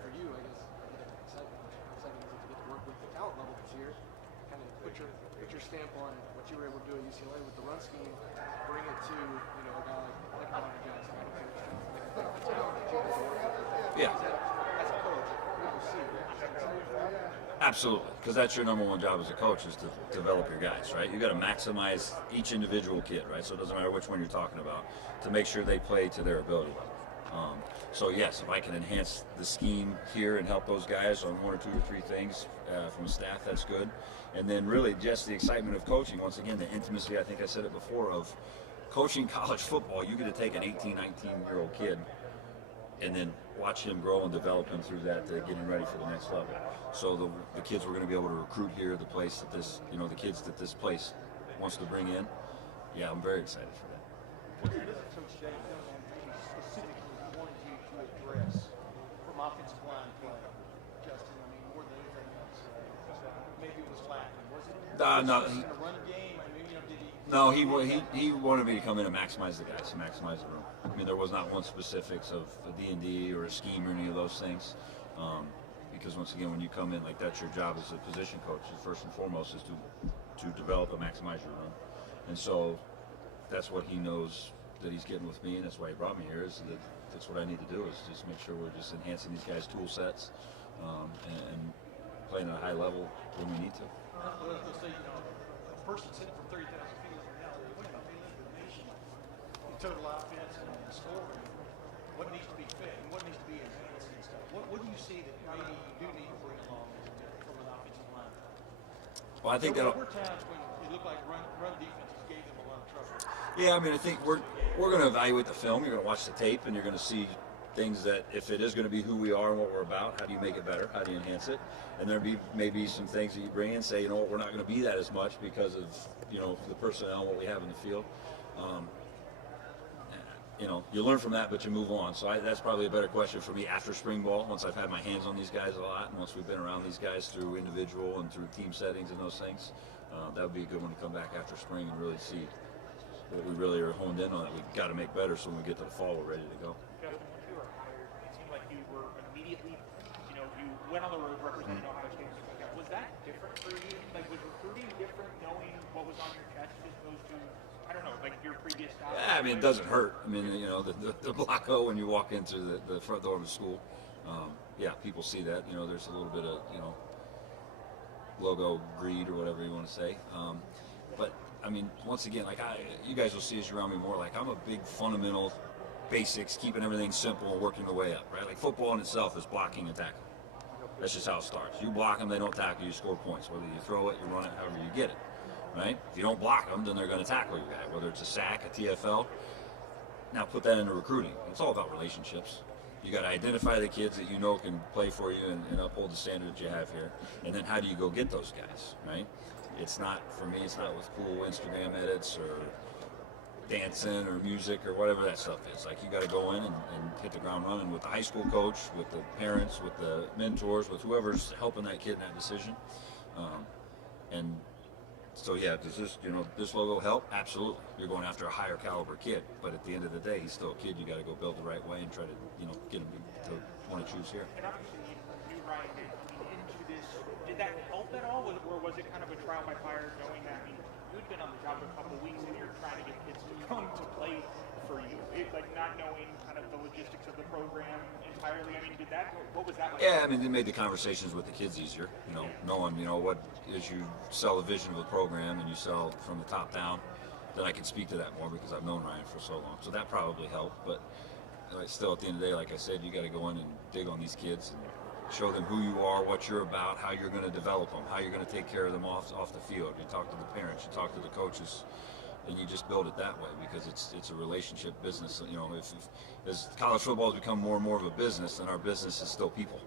For you, I guess, exciting is it to get to work with the talent level this year, kind of put your stamp on what you were able to do at UCLA with the run scheme, bring it to, you know, a guy like Marvin Jackson. I don't care what you think. It's a challenge that you guys are working with. Yeah. As a coach, what you see, Absolutely, because that's your number one job as a coach, is to develop your guys, right? You got to maximize each individual kid, right? So it doesn't matter which one you're talking about, to make sure they play to their ability level. So yes, if I can enhance the scheme here and help those guys on 1 or 2 or 3 things from staff, that's good. And then really just the excitement of coaching. Once again, the intimacy, I think I said it before, of coaching college football. You get to take an 18, 19-year-old kid and then watch him grow and develop him through that, getting ready for the next level. So the kids we're going to be able to recruit here, the place that this, you know, the kids that this place wants to bring in, yeah, I'm very excited for that. What does Coach Jay do on any specific no. In a run game, I mean, did he? No, he wanted me to come in and maximize the guys, maximize the room. I mean, there was not one specifics of a D&D or a scheme or any of those things. Because once again, when you come in, like that's your job as a position coach, first and foremost is to develop and maximize your room. And so that's what he knows that he's getting with me, and that's why he brought me here, is that that's what I need to do, is just make sure we're just enhancing these guys' tool sets and playing at a high level when we need to. Let's say, a person's hitting from 30,000 feet over now. Wait a minute, they live in the nation in total offense and scoring. What needs to be fit and what needs to be enhanced and stuff? What do you see that maybe you do need to bring along from an offensive line? Well, I think there were times when it looked like run defenses gave them a lot of trouble. Yeah, I mean, I think we're going to evaluate the film. You're going to watch the tape, and you're going to see things that, if it is going to be who we are and what we're about, how do you make it better? How do you enhance it? And there'll be maybe some things that you bring in and say, you know what, we're not going to be that as much because of, the personnel and what we have in the field. You learn from that, but you move on. So that's probably a better question for me after spring ball, once I've had my hands on these guys a lot, and once we've been around these guys through individual and through team settings and those things. That would be a good one to come back after spring and really see what we really are honed in on, that we've got to make better so when we get to the fall, we're ready to go. Justin, when you were hired, it seemed like you were immediately, you went on the road representing Ohio State and stuff like that. Was that different for you? Like, was recruiting different knowing what was on your chest as opposed to, I don't know, like your previous job? Yeah, I mean, it doesn't hurt. I mean, the block O when you walk into the front door of the school, people see that. There's a little bit of, logo greed or whatever you want to say. But I mean, once again, you guys will see as you're around me more, like I'm a big fundamental basics, keeping everything simple and working the way up, right? Like football in itself is blocking and tackling. That's just how it starts. You block them, they don't tackle, you score points. Whether you throw it, you run it, however you get it, right? If you don't block them, then they're going to tackle your guy, whether it's a sack, a TFL. Now put that into recruiting. It's all about relationships. You got to identify the kids that you know can play for you and uphold the standard that you have here. And then how do you go get those guys, right? It's not, for me, it's not with cool Instagram edits or dancing or music or whatever that stuff is. Like, you got to go in and hit the ground running with the high school coach, with the parents, with the mentors, with whoever's helping that kid in that decision. And so, yeah, does this logo help? Absolutely. You're going after a higher caliber kid, but at the end of the day, he's still a kid. You got to go build the right way and try to, get him to want to choose here. And obviously, you Ryan, into this, did that help at all, or was it kind of a trial by fire, knowing that, you'd been on the job a couple weeks and you're trying to get kids to come to play for you, not knowing kind of the logistics of the program entirely? What was that like? Yeah, it made the conversations with the kids easier, knowing, what is you sell the vision of the program and you sell from the top down, then I can speak to that more because I've known Ryan for so long. So that probably helped, but still at the end of the day, like I said, you got to go in and dig on these kids and show them who you are, what you're about, how you're going to develop them, how you're going to take care of them off the field. You talk to the parents, you talk to the coaches, and you just build it that way because it's a relationship business. As college football has become more and more of a business, then our business is still people.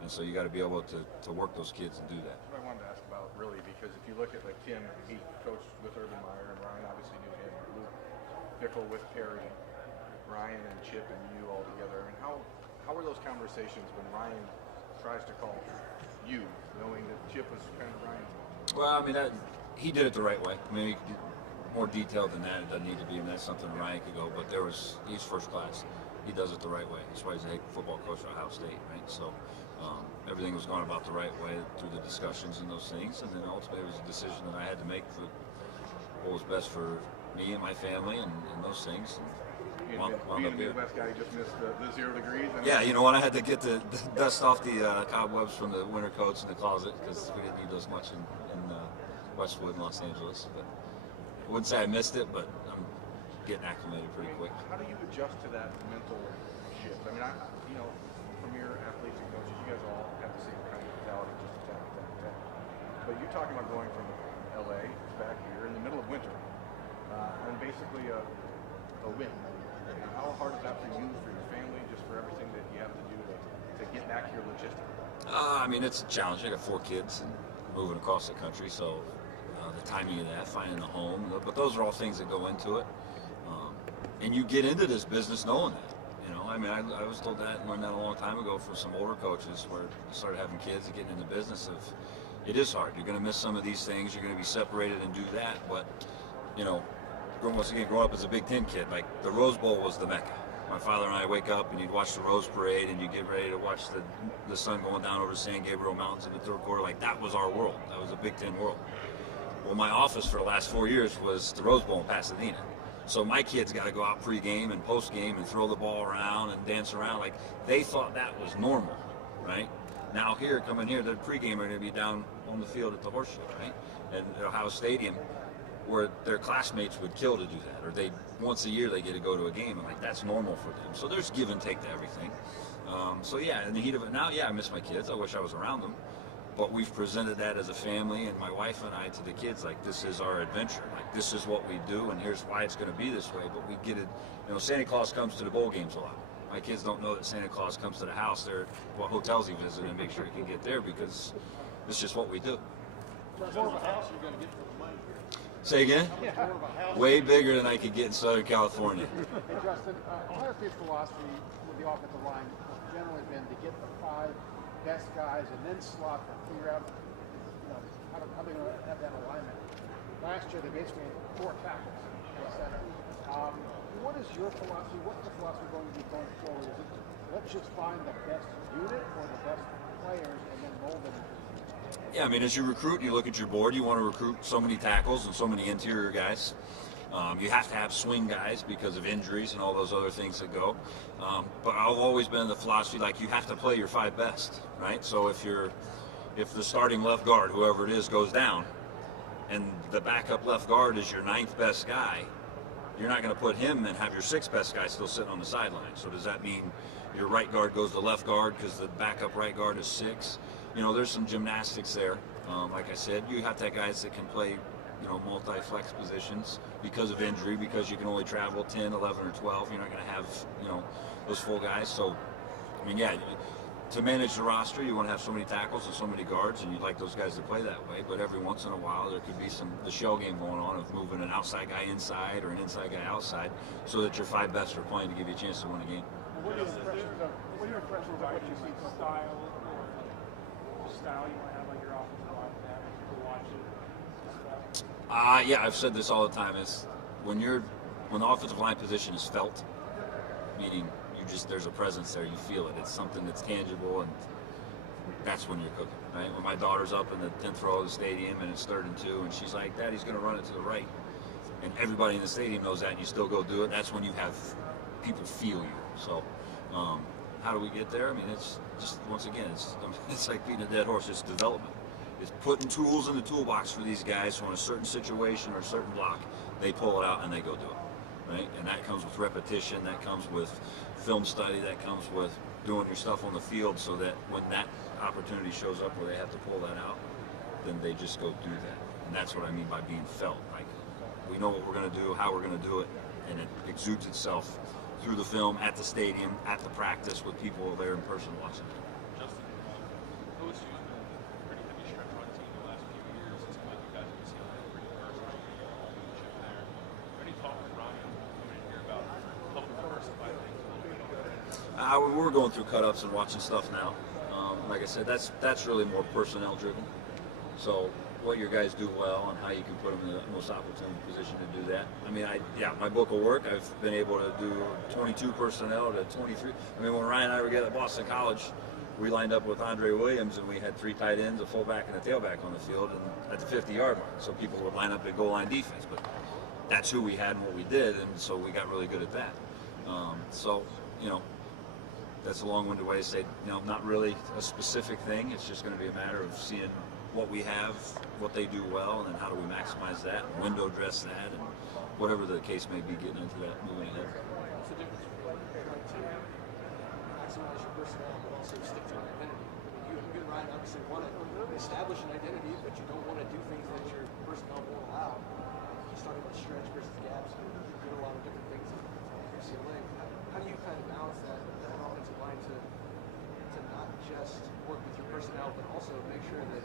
And so you got to be able to work those kids and do that. What I wanted to ask about, really, because if you look at Tim, he coached with Urban Meyer, and Ryan obviously knew him, Luke Fickle with Perry, Ryan and Chip and you all together. And how were those conversations when Ryan tries to call you, knowing that Chip was kind of Ryan's? Well, he did it the right way. More detailed than that, it doesn't need to be, and that's something Ryan could go, but he's first class. He does it the right way. That's why he's a head football coach at Ohio State, right? So everything was going about the right way through the discussions and those things, and then ultimately it was a decision that I had to make for what was best for me and my family and those things. Being a Midwest guy, you just missed the 0 degrees. Yeah, you know what? I had to get the dust off the cobwebs from the winter coats in the closet because we didn't need those much in Westwood and Los Angeles. But I wouldn't say I missed it, but I'm getting acclimated pretty quick. How do you adjust to that mental shift? From your athletes and coaches, you guys all have the same kind of mentality, just attack. But you're talking about going from LA back here in the middle of winter and basically a win. How hard is that for you, for your family, just for everything that you have to do to get back your logistics? It's a challenge. I got 4 kids and moving across the country, so the timing of that, finding a home, but those are all things that go into it. And you get into this business knowing that. I was told that and learned that a long time ago from some older coaches where I started having kids and getting in the business of, it is hard. You're going to miss some of these things. You're going to be separated and do that. But, you know, once again, growing up as a Big Ten kid, like the Rose Bowl was the Mecca. My father and I wake up and you'd watch the Rose Parade and you get ready to watch the sun going down over the San Gabriel Mountains in the third quarter. Like that was our world. That was a Big Ten world. Well, my office for the last 4 years was the Rose Bowl in Pasadena. So my kids got to go out pre-game and post-game and throw the ball around and dance around. Like they thought that was normal, right? Now here, coming here, the pre-game are going to be down on the field at the Horseshoe, right? And at Ohio Stadium, where their classmates would kill to do that, or once a year they get to go to a game, and like that's normal for them. So there's give and take to everything. So yeah, in the heat of it now, yeah, I miss my kids. I wish I was around them, but we've presented that as a family, and my wife and I to the kids like this is our adventure. Like this is what we do, and here's why it's going to be this way. But we get it. You know, Santa Claus comes to the bowl games a lot. My kids don't know that Santa Claus comes to the house. They're what hotels he visited and make sure he can get there because it's just what we do. More of a house you're going to get for the money. Say again? More of a house. Way bigger than I could get in Southern California. Hey, Justin, Ohio State's philosophy with the offensive line has generally been to get the 5 best guys and then slot them, figure out, you know, how they're going to have that alignment. Last year, they basically had 4 tackles in the center. What is your philosophy? What's the philosophy going to be going forward? Is it let's just find the best unit or the best players and then mold them? Yeah, I mean, as you recruit, you look at your board, you want to recruit so many tackles and so many interior guys. You have to have swing guys because of injuries and all those other things that go. But I've always been in the philosophy, like, you have to play your 5 best, right? So if the starting left guard, whoever it is, goes down, and the backup left guard is your 9th best guy, you're not going to put him and have your 6th best guy still sitting on the sideline. So does that mean your right guard goes to left guard because the backup right guard is 6? You know, there's some gymnastics there. Like I said, you have to have guys that can play, you know, multi-flex positions because of injury, because you can only travel 10, 11, or 12. You're not going to have, you know, those full guys. So, I mean, yeah, to manage the roster, you want to have so many tackles and so many guards, and you'd like those guys to play that way. But every once in a while, there could be the shell game going on of moving an outside guy inside or an inside guy outside so that your 5 best are playing to give you a chance to win a game. What are your impressions of what you see so far? Style you want to have on your offensive line to have people watch it? Yeah, I've said this all the time. Is when the offensive line position is felt, meaning there's a presence there, you feel it. It's something that's tangible, and that's when you're cooking, right? When my daughter's up in the 10th row of the stadium and it's 3rd and 2, and she's like, "Daddy's going to run it to the right," and everybody in the stadium knows that, and you still go do it. That's when you have people feel you. So, how do we get there? I mean, it's just, once again, it's like beating a dead horse. It's development. It's putting tools in the toolbox for these guys so in a certain situation or a certain block, they pull it out and they go do it, right? And that comes with repetition, that comes with film study, that comes with doing your stuff on the field so that when that opportunity shows up where they have to pull that out, then they just go do that. And that's what I mean by being felt. Like, we know what we're going to do, how we're going to do it, and it exudes itself through the film, at the stadium, at the practice, with people there in person watching it. Justin, OSU's been a pretty heavy stretch run team the last few years. It seems like you guys have been seeing a pretty personal leadership there. Any talk with Ryan coming in here about helping diversify things a little bit? We're going through cut-ups and watching stuff now. Like I said, that's really more personnel driven. So what your guys do well and how you can put them in the most opportune position to do that. I mean, my book of work, I've been able to do 22 personnel to 23. I mean, when Ryan and I were together at Boston College, we lined up with Andre Williams and we had 3 tight ends, a fullback, and a tailback on the field, and at the 50-yard mark. So people would line up in goal line defense, but that's who we had and what we did, and so we got really good at that. So, you know, that's a long-winded way to say, you know, not really a specific thing. It's just going to be a matter of seeing what we have, what they do well, and then how do we maximize that, window dress that, and whatever the case may be, getting into that, moving ahead. What's the difference between trying to maximize your personnel but also stick to an identity? I mean, you and Ryan obviously want to establish an identity, but you don't want to do things that your personnel won't allow. He's talking about stretch versus gaps, and you do a lot of different things at UCLA. How do you kind of balance that offensive line to not just work with your personnel, but also make sure that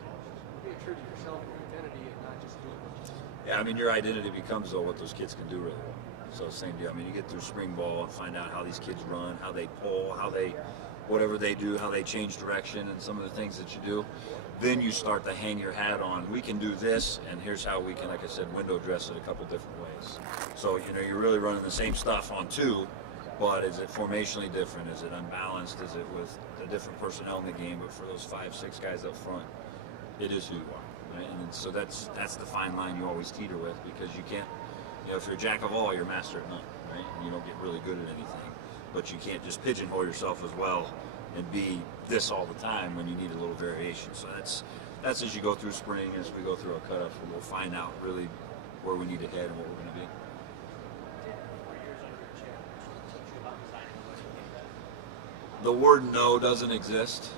being true to yourself and your identity and not just doing what you do? Yeah, I mean, your identity becomes, though, what those kids can do really well. So same deal. I mean, you get through spring ball and find out how these kids run, how they pull, how they, whatever they do, how they change direction, and some of the things that you do. Then you start to hang your hat on, we can do this, and here's how we can, like I said, window dress it a couple different ways. So, you know, you're really running the same stuff on two, but is it formationally different? Is it unbalanced? Is it with the different personnel in the game? But for those 5, 6 guys up front, it is who you are, right? And so that's the fine line you always teeter with, because you can't, you know, if you're a jack of all, you're a master at none, right? And you don't get really good at anything. But you can't just pigeonhole yourself as well and be this all the time when you need a little variation. So that's as you go through spring, as we go through our cutoff, we'll find out really where we need to head and what we're going to be. The word no doesn't exist.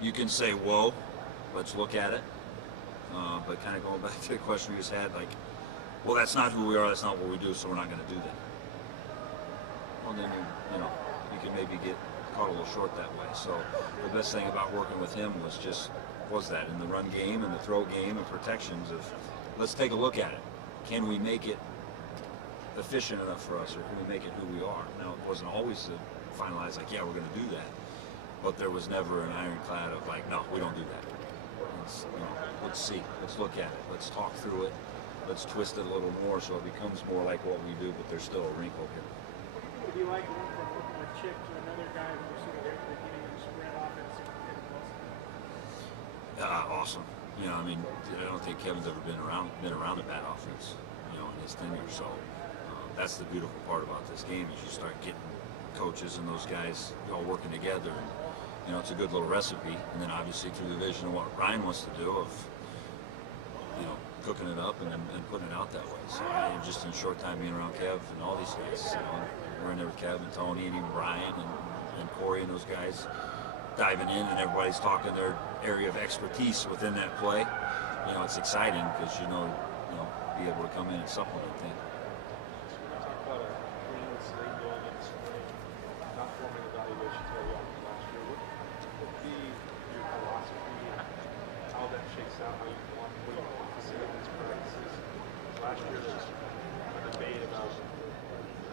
You can say, whoa, let's look at it. But kind of going back to the question we just had, like, well, that's not who we are, that's not what we do, so we're not going to do that. Well, then you can maybe get caught a little short that way. So the best thing about working with him was that in the run game and the throw game and protections of, let's take a look at it. Can we make it efficient enough for us, or can we make it who we are? Now, it wasn't always to finalize like, yeah, we're going to do that, but there was never an ironclad of like, no, we don't do that. Let's see, let's look at it, let's talk through it, let's twist it a little more so it becomes more like what we do, but there's still a wrinkle here. Would you like one from working with Chip to another guy who was sort of there at the beginning of the spread offense and Awesome. You know, I mean, I don't think Kevin's ever been around a bad offense, you know, in his tenure. So that's the beautiful part about this game is you start getting coaches and those guys all working together. And, you know, it's a good little recipe. And then obviously through the vision of what Ryan wants to do of, you know, cooking it up and putting it out that way. So just in a short time being around Kev and all these guys, you know, we're in there with Kev and Tony and even Brian and Corey and those guys diving in, and everybody's talking their area of expertise within that play. You know, it's exciting because you know, be able to come in and supplement things. Talk about a clean slate going into spring, not forming evaluations very often last year. What would be your philosophy, how that shakes out, what you want to see in these practices? Last year there was a debate about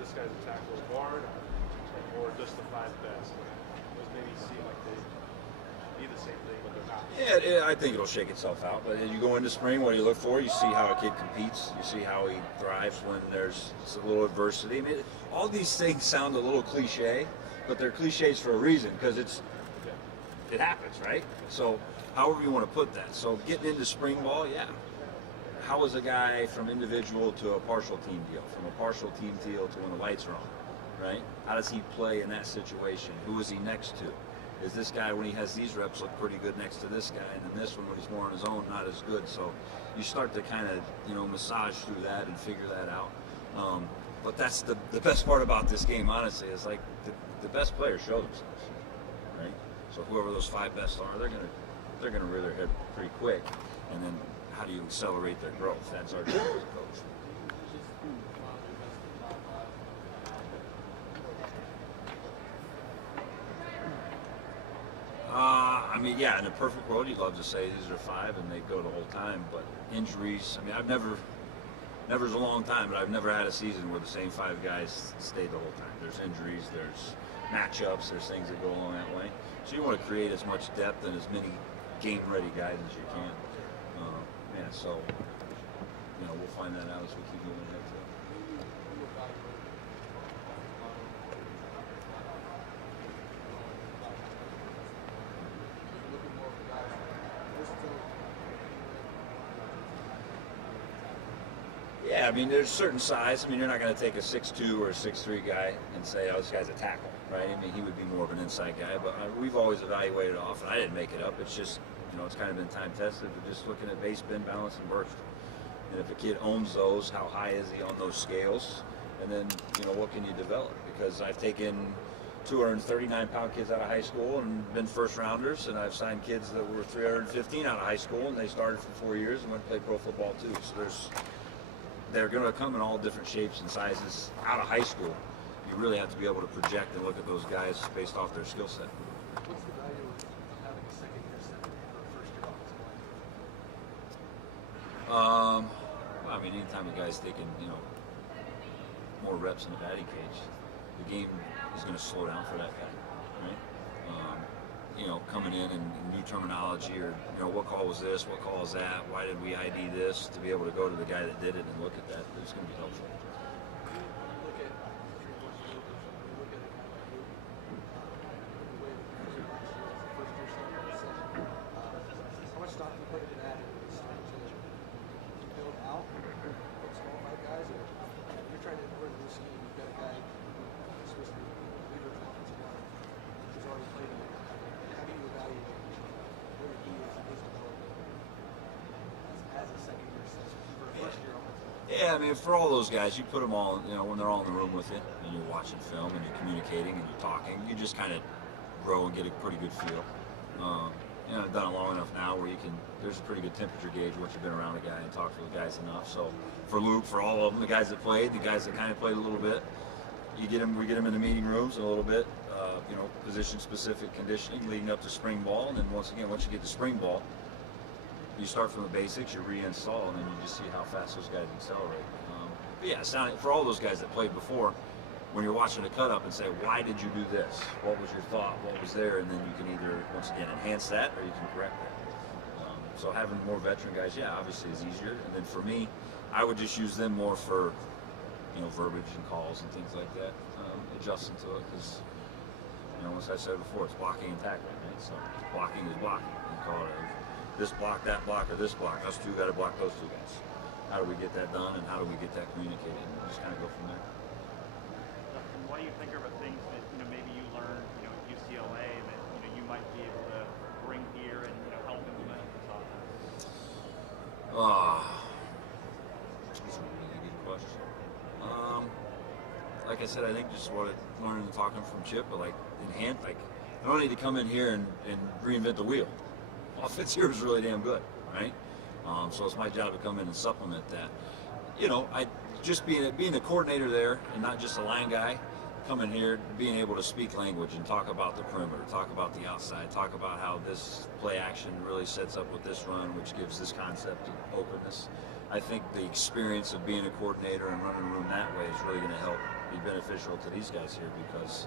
this guy's a tackle or guard, or just the 5 best. Those maybe seem like they be the same thing, but they're not. Yeah, I think it'll shake itself out. But as you go into spring, what do you look for? You see how a kid competes. You see how he thrives when there's a little adversity. I mean, all these things sound a little cliche, but they're cliches for a reason because it happens, right? So however you want to put that. So getting into spring ball, yeah. How is a guy from individual to a partial team deal, from a partial team deal to when the lights are on, right? How does he play in that situation? Who is he next to? Is this guy, when he has these reps, look pretty good next to this guy, and then this one, when he's more on his own, not as good. So you start to kind of, massage through that and figure that out. But that's the best part about this game, honestly, is like the best players show themselves, right? So whoever those 5 best are, they're gonna rear their head pretty quick, and then how do you accelerate their growth? That's our job as a coach. I mean, yeah, in a perfect world, you'd love to say these are 5 and they go the whole time, but injuries, I mean, never's a long time, but I've never had a season where the same 5 guys stayed the whole time. There's injuries, there's matchups, there's things that go along that way. So you want to create as much depth and as many game-ready guys as you can. So, we'll find that out as we keep moving ahead. Yeah, I mean, there's certain size. I mean, you're not going to take a 6'2" or a 6'3" guy and say, oh, this guy's a tackle, right? I mean, he would be more of an inside guy, but we've always evaluated off, and I didn't make it up. It's just, it's kind of been time tested, but just looking at base, spin, balance, and burst. And if a kid owns those, how high is he on those scales? And then, what can you develop? Because I've taken 239-pound kids out of high school and been first rounders, and I've signed kids that were 315 out of high school, and they started for 4 years and went to play pro football too. So they're going to come in all different shapes and sizes out of high school. You really have to be able to project and look at those guys based off their skill set. What's the value of having a second-year center for a first-year offensive line? I mean, anytime a guy's taking, more reps in the batting cage, the game is going to slow down for that guy, right? You know, coming in and new terminology, or you know, what call was this? What call is that? Why did we ID this? To be able to go to the guy that did it and look at that, it's going to be helpful. How much stock do you put into that? Build out, fix qualified guys, or you're trying to improve the scheme? You've got a guy who's supposed to be a leader of offensive line who's already played in it. How do you evaluate where he is in his development as a second year assessment for a first year offensive line? Yeah, I mean, for all those guys, you put them all, you know, when they're all in the room with you, and you're watching film, and you're communicating, and you're talking, you just kind of grow and get a pretty good feel. You know, I've done it long enough now where you can, there's a pretty good temperature gauge once you've been around a guy and talked to the guys enough. So for Luke, for all of them, the guys that played, the guys that kind of played a little bit, we get them in the meeting rooms a little bit, you know, position-specific conditioning leading up to spring ball. And then once again, once you get to spring ball, you start from the basics, you reinstall, and then you just see how fast those guys accelerate. But yeah, for all those guys that played before, when you're watching a cut up and say, why did you do this? What was your thought? What was there? And then you can either, once again, enhance that or you can correct that. So having more veteran guys, yeah, obviously is easier. And then for me, I would just use them more for, you know, verbiage and calls and things like that, adjusting to it, because, you know, as I said before, it's blocking and tackling, right? So blocking is blocking. You call it this block, that block, or this block. Us two got to block those two guys. How do we get that done, and how do we get that communicated? And just kind of go from there. What do you think are the things that, you know, maybe you learned, you know, at UCLA that, you know, you might be able to bring here and, you know, help implement this offense? That's a really good question. Like I said, I think just what learning and talking from Chip, but like enhance, like I don't need to come in here and reinvent the wheel. Offense here is really damn good, right? So it's my job to come in and supplement that. You know, I just being the coordinator there and not just a line guy, coming here, being able to speak language and talk about the perimeter, talk about the outside, talk about how this play action really sets up with this run, which gives this concept of openness. I think the experience of being a coordinator and running a room that way is really going to help be beneficial to these guys here, because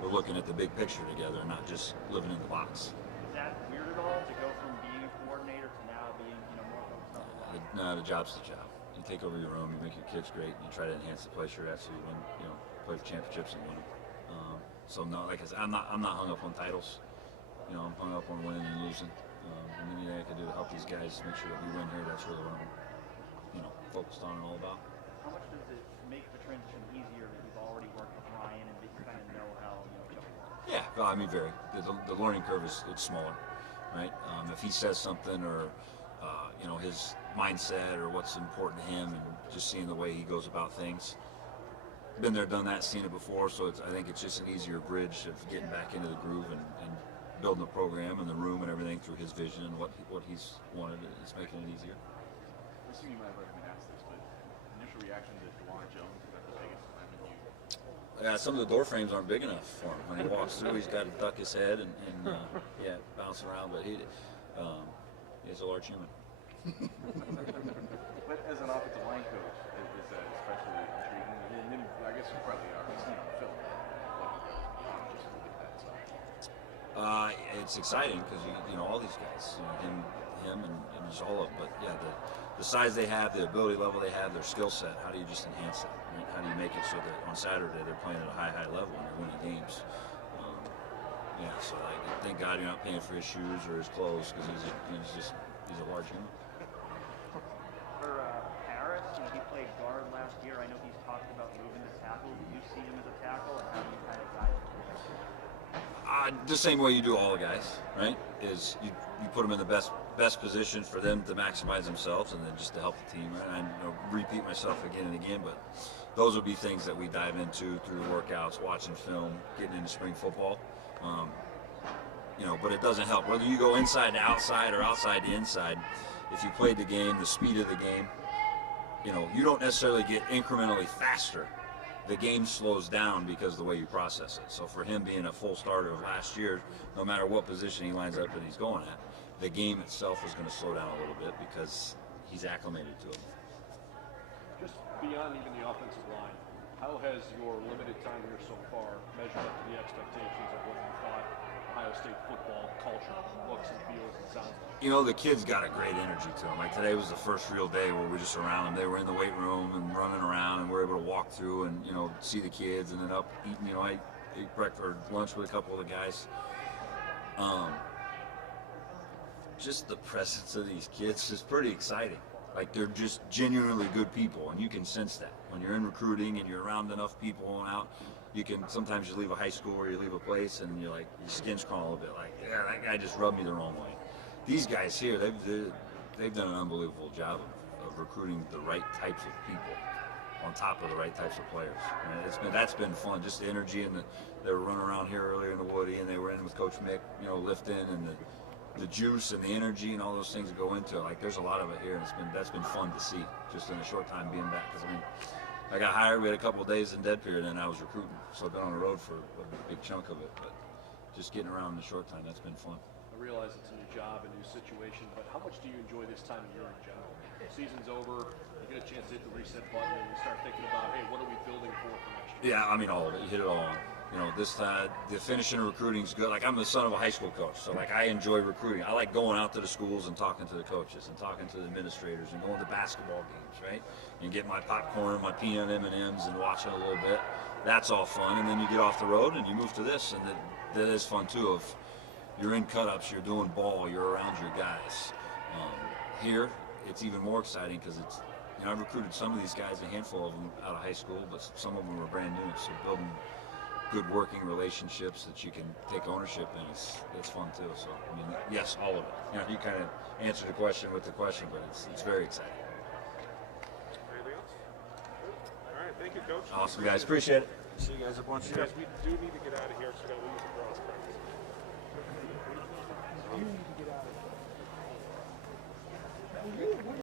we're looking at the big picture together and not just living in the box. Is that weird at all to go from being a coordinator to now being, you know, more focused on the line? No, the job's the job. You take over your room, you make your kids great, and you try to enhance the place you're at so you win, you know, play for championships and win them. So no, like I said, I'm not hung up on titles. You know, I'm hung up on winning and losing. And anything I can do to help these guys make sure that we win here, that's really what I'm, you know, focused on and all about. How much does it make the transition easier that you've already worked with Ryan and that you kind of know how, you know, Chuck works? Yeah, well, I mean, the learning curve is smaller, right? If he says something or, you know, his mindset or what's important to him and just seeing the way he goes about things. Been there, done that, seen it before, so I think it's just an easier bridge of getting back into the groove and building the program and the room and everything through his vision and what he's wanted. It's making it easier. I assume you might have already been asked this, but initial reaction to DeWan Jones about the biggest time in you? Yeah, some of the door frames aren't big enough for him. When he walks through, he's got to duck his head and yeah, bounce around, but he's a large human. But as an offensive line coach, is that especially intriguing? And then I guess you probably are seeing on film. Just look at that side. It's exciting because you know all these guys, you know, him and just all of them. But yeah, the size they have, the ability level they have, their skill set. How do you just enhance that? Right? How do you make it so that on Saturday they're playing at a high level and they're winning games? Yeah, so like, thank God you're not paying for his shoes or his clothes because he's a large human. For Harris, you know, he played guard last year. I know he's talked about moving to tackle. Do you see him as a tackle, and how do you kind of guide him? The same way you do all the guys, right? Is you put them in the best position for them to maximize themselves, and then just to help the team. Right? I repeat myself again and again, but those would be things that we dive into through the workouts, watching film, getting into spring football. You know, but it doesn't help whether you go inside to outside or outside to inside. If you played the game, the speed of the game, you know, you don't necessarily get incrementally faster. The game slows down because of the way you process it. So for him being a full starter of last year, no matter what position he lines up that he's going at, the game itself is going to slow down a little bit because he's acclimated to it. Just beyond even the offensive line, How has your limited time here so far measured up to the expectations of what you thought Ohio State football culture looks and feels and sounds like? You know, the kids got a great energy to them. Like today was the first real day where we're just around them. They were in the weight room and running around, and we're able to walk through and, you know, see the kids, and then up eating. You know, I ate breakfast or lunch with a couple of the guys. Just the presence of these kids is pretty exciting. Like, they're just genuinely good people, and you can sense that when you're in recruiting and you're around enough people and out. You can sometimes you leave a high school or you leave a place and you're like, your skin's crawling a little bit. Like, yeah, that guy just rubbed me the wrong way. These guys here, they've done an unbelievable job of recruiting the right types of people on top of the right types of players. And that's been fun. Just the energy, and they were running around here earlier in the Woody, and they were in with Coach Mick, you know, lifting, and the juice and the energy and all those things that go into it. Like, there's a lot of it here, and that's been fun to see just in a short time being back. Because I mean, I got hired. We had a couple of days in dead period, and I was recruiting, so I've been on the road for a big chunk of it. But just getting around in a short time, that's been fun. I realize it's a new job, a new situation, but how much do you enjoy this time of year in general? Season's over, you get a chance to hit the reset button, and you start thinking about, hey, what are we building for next year? Yeah, I mean, all of it. You hit it all on. You know, this time, the finishing recruiting is good. Like, I'm the son of a high school coach, so, like, I enjoy recruiting. I like going out to the schools and talking to the coaches and talking to the administrators and going to basketball games, right? And getting my popcorn, my peanut M&Ms and watching a little bit. That's all fun. And then you get off the road and you move to this, and that is fun, too. Of you're in cut-ups, you're doing ball, you're around your guys. Here, it's even more exciting because it's, you know, I've recruited some of these guys, a handful of them out of high school, but some of them are brand new, so building good working relationships that you can take ownership in, it's fun too. So, I mean, yes, all of it. You know, you kind of answer the question with the question, but it's very exciting. Anything else? All right, thank you, Coach. Awesome, guys. Appreciate it. See you guys at lunch. We do need to get out of here, so we got to leave the cross practice.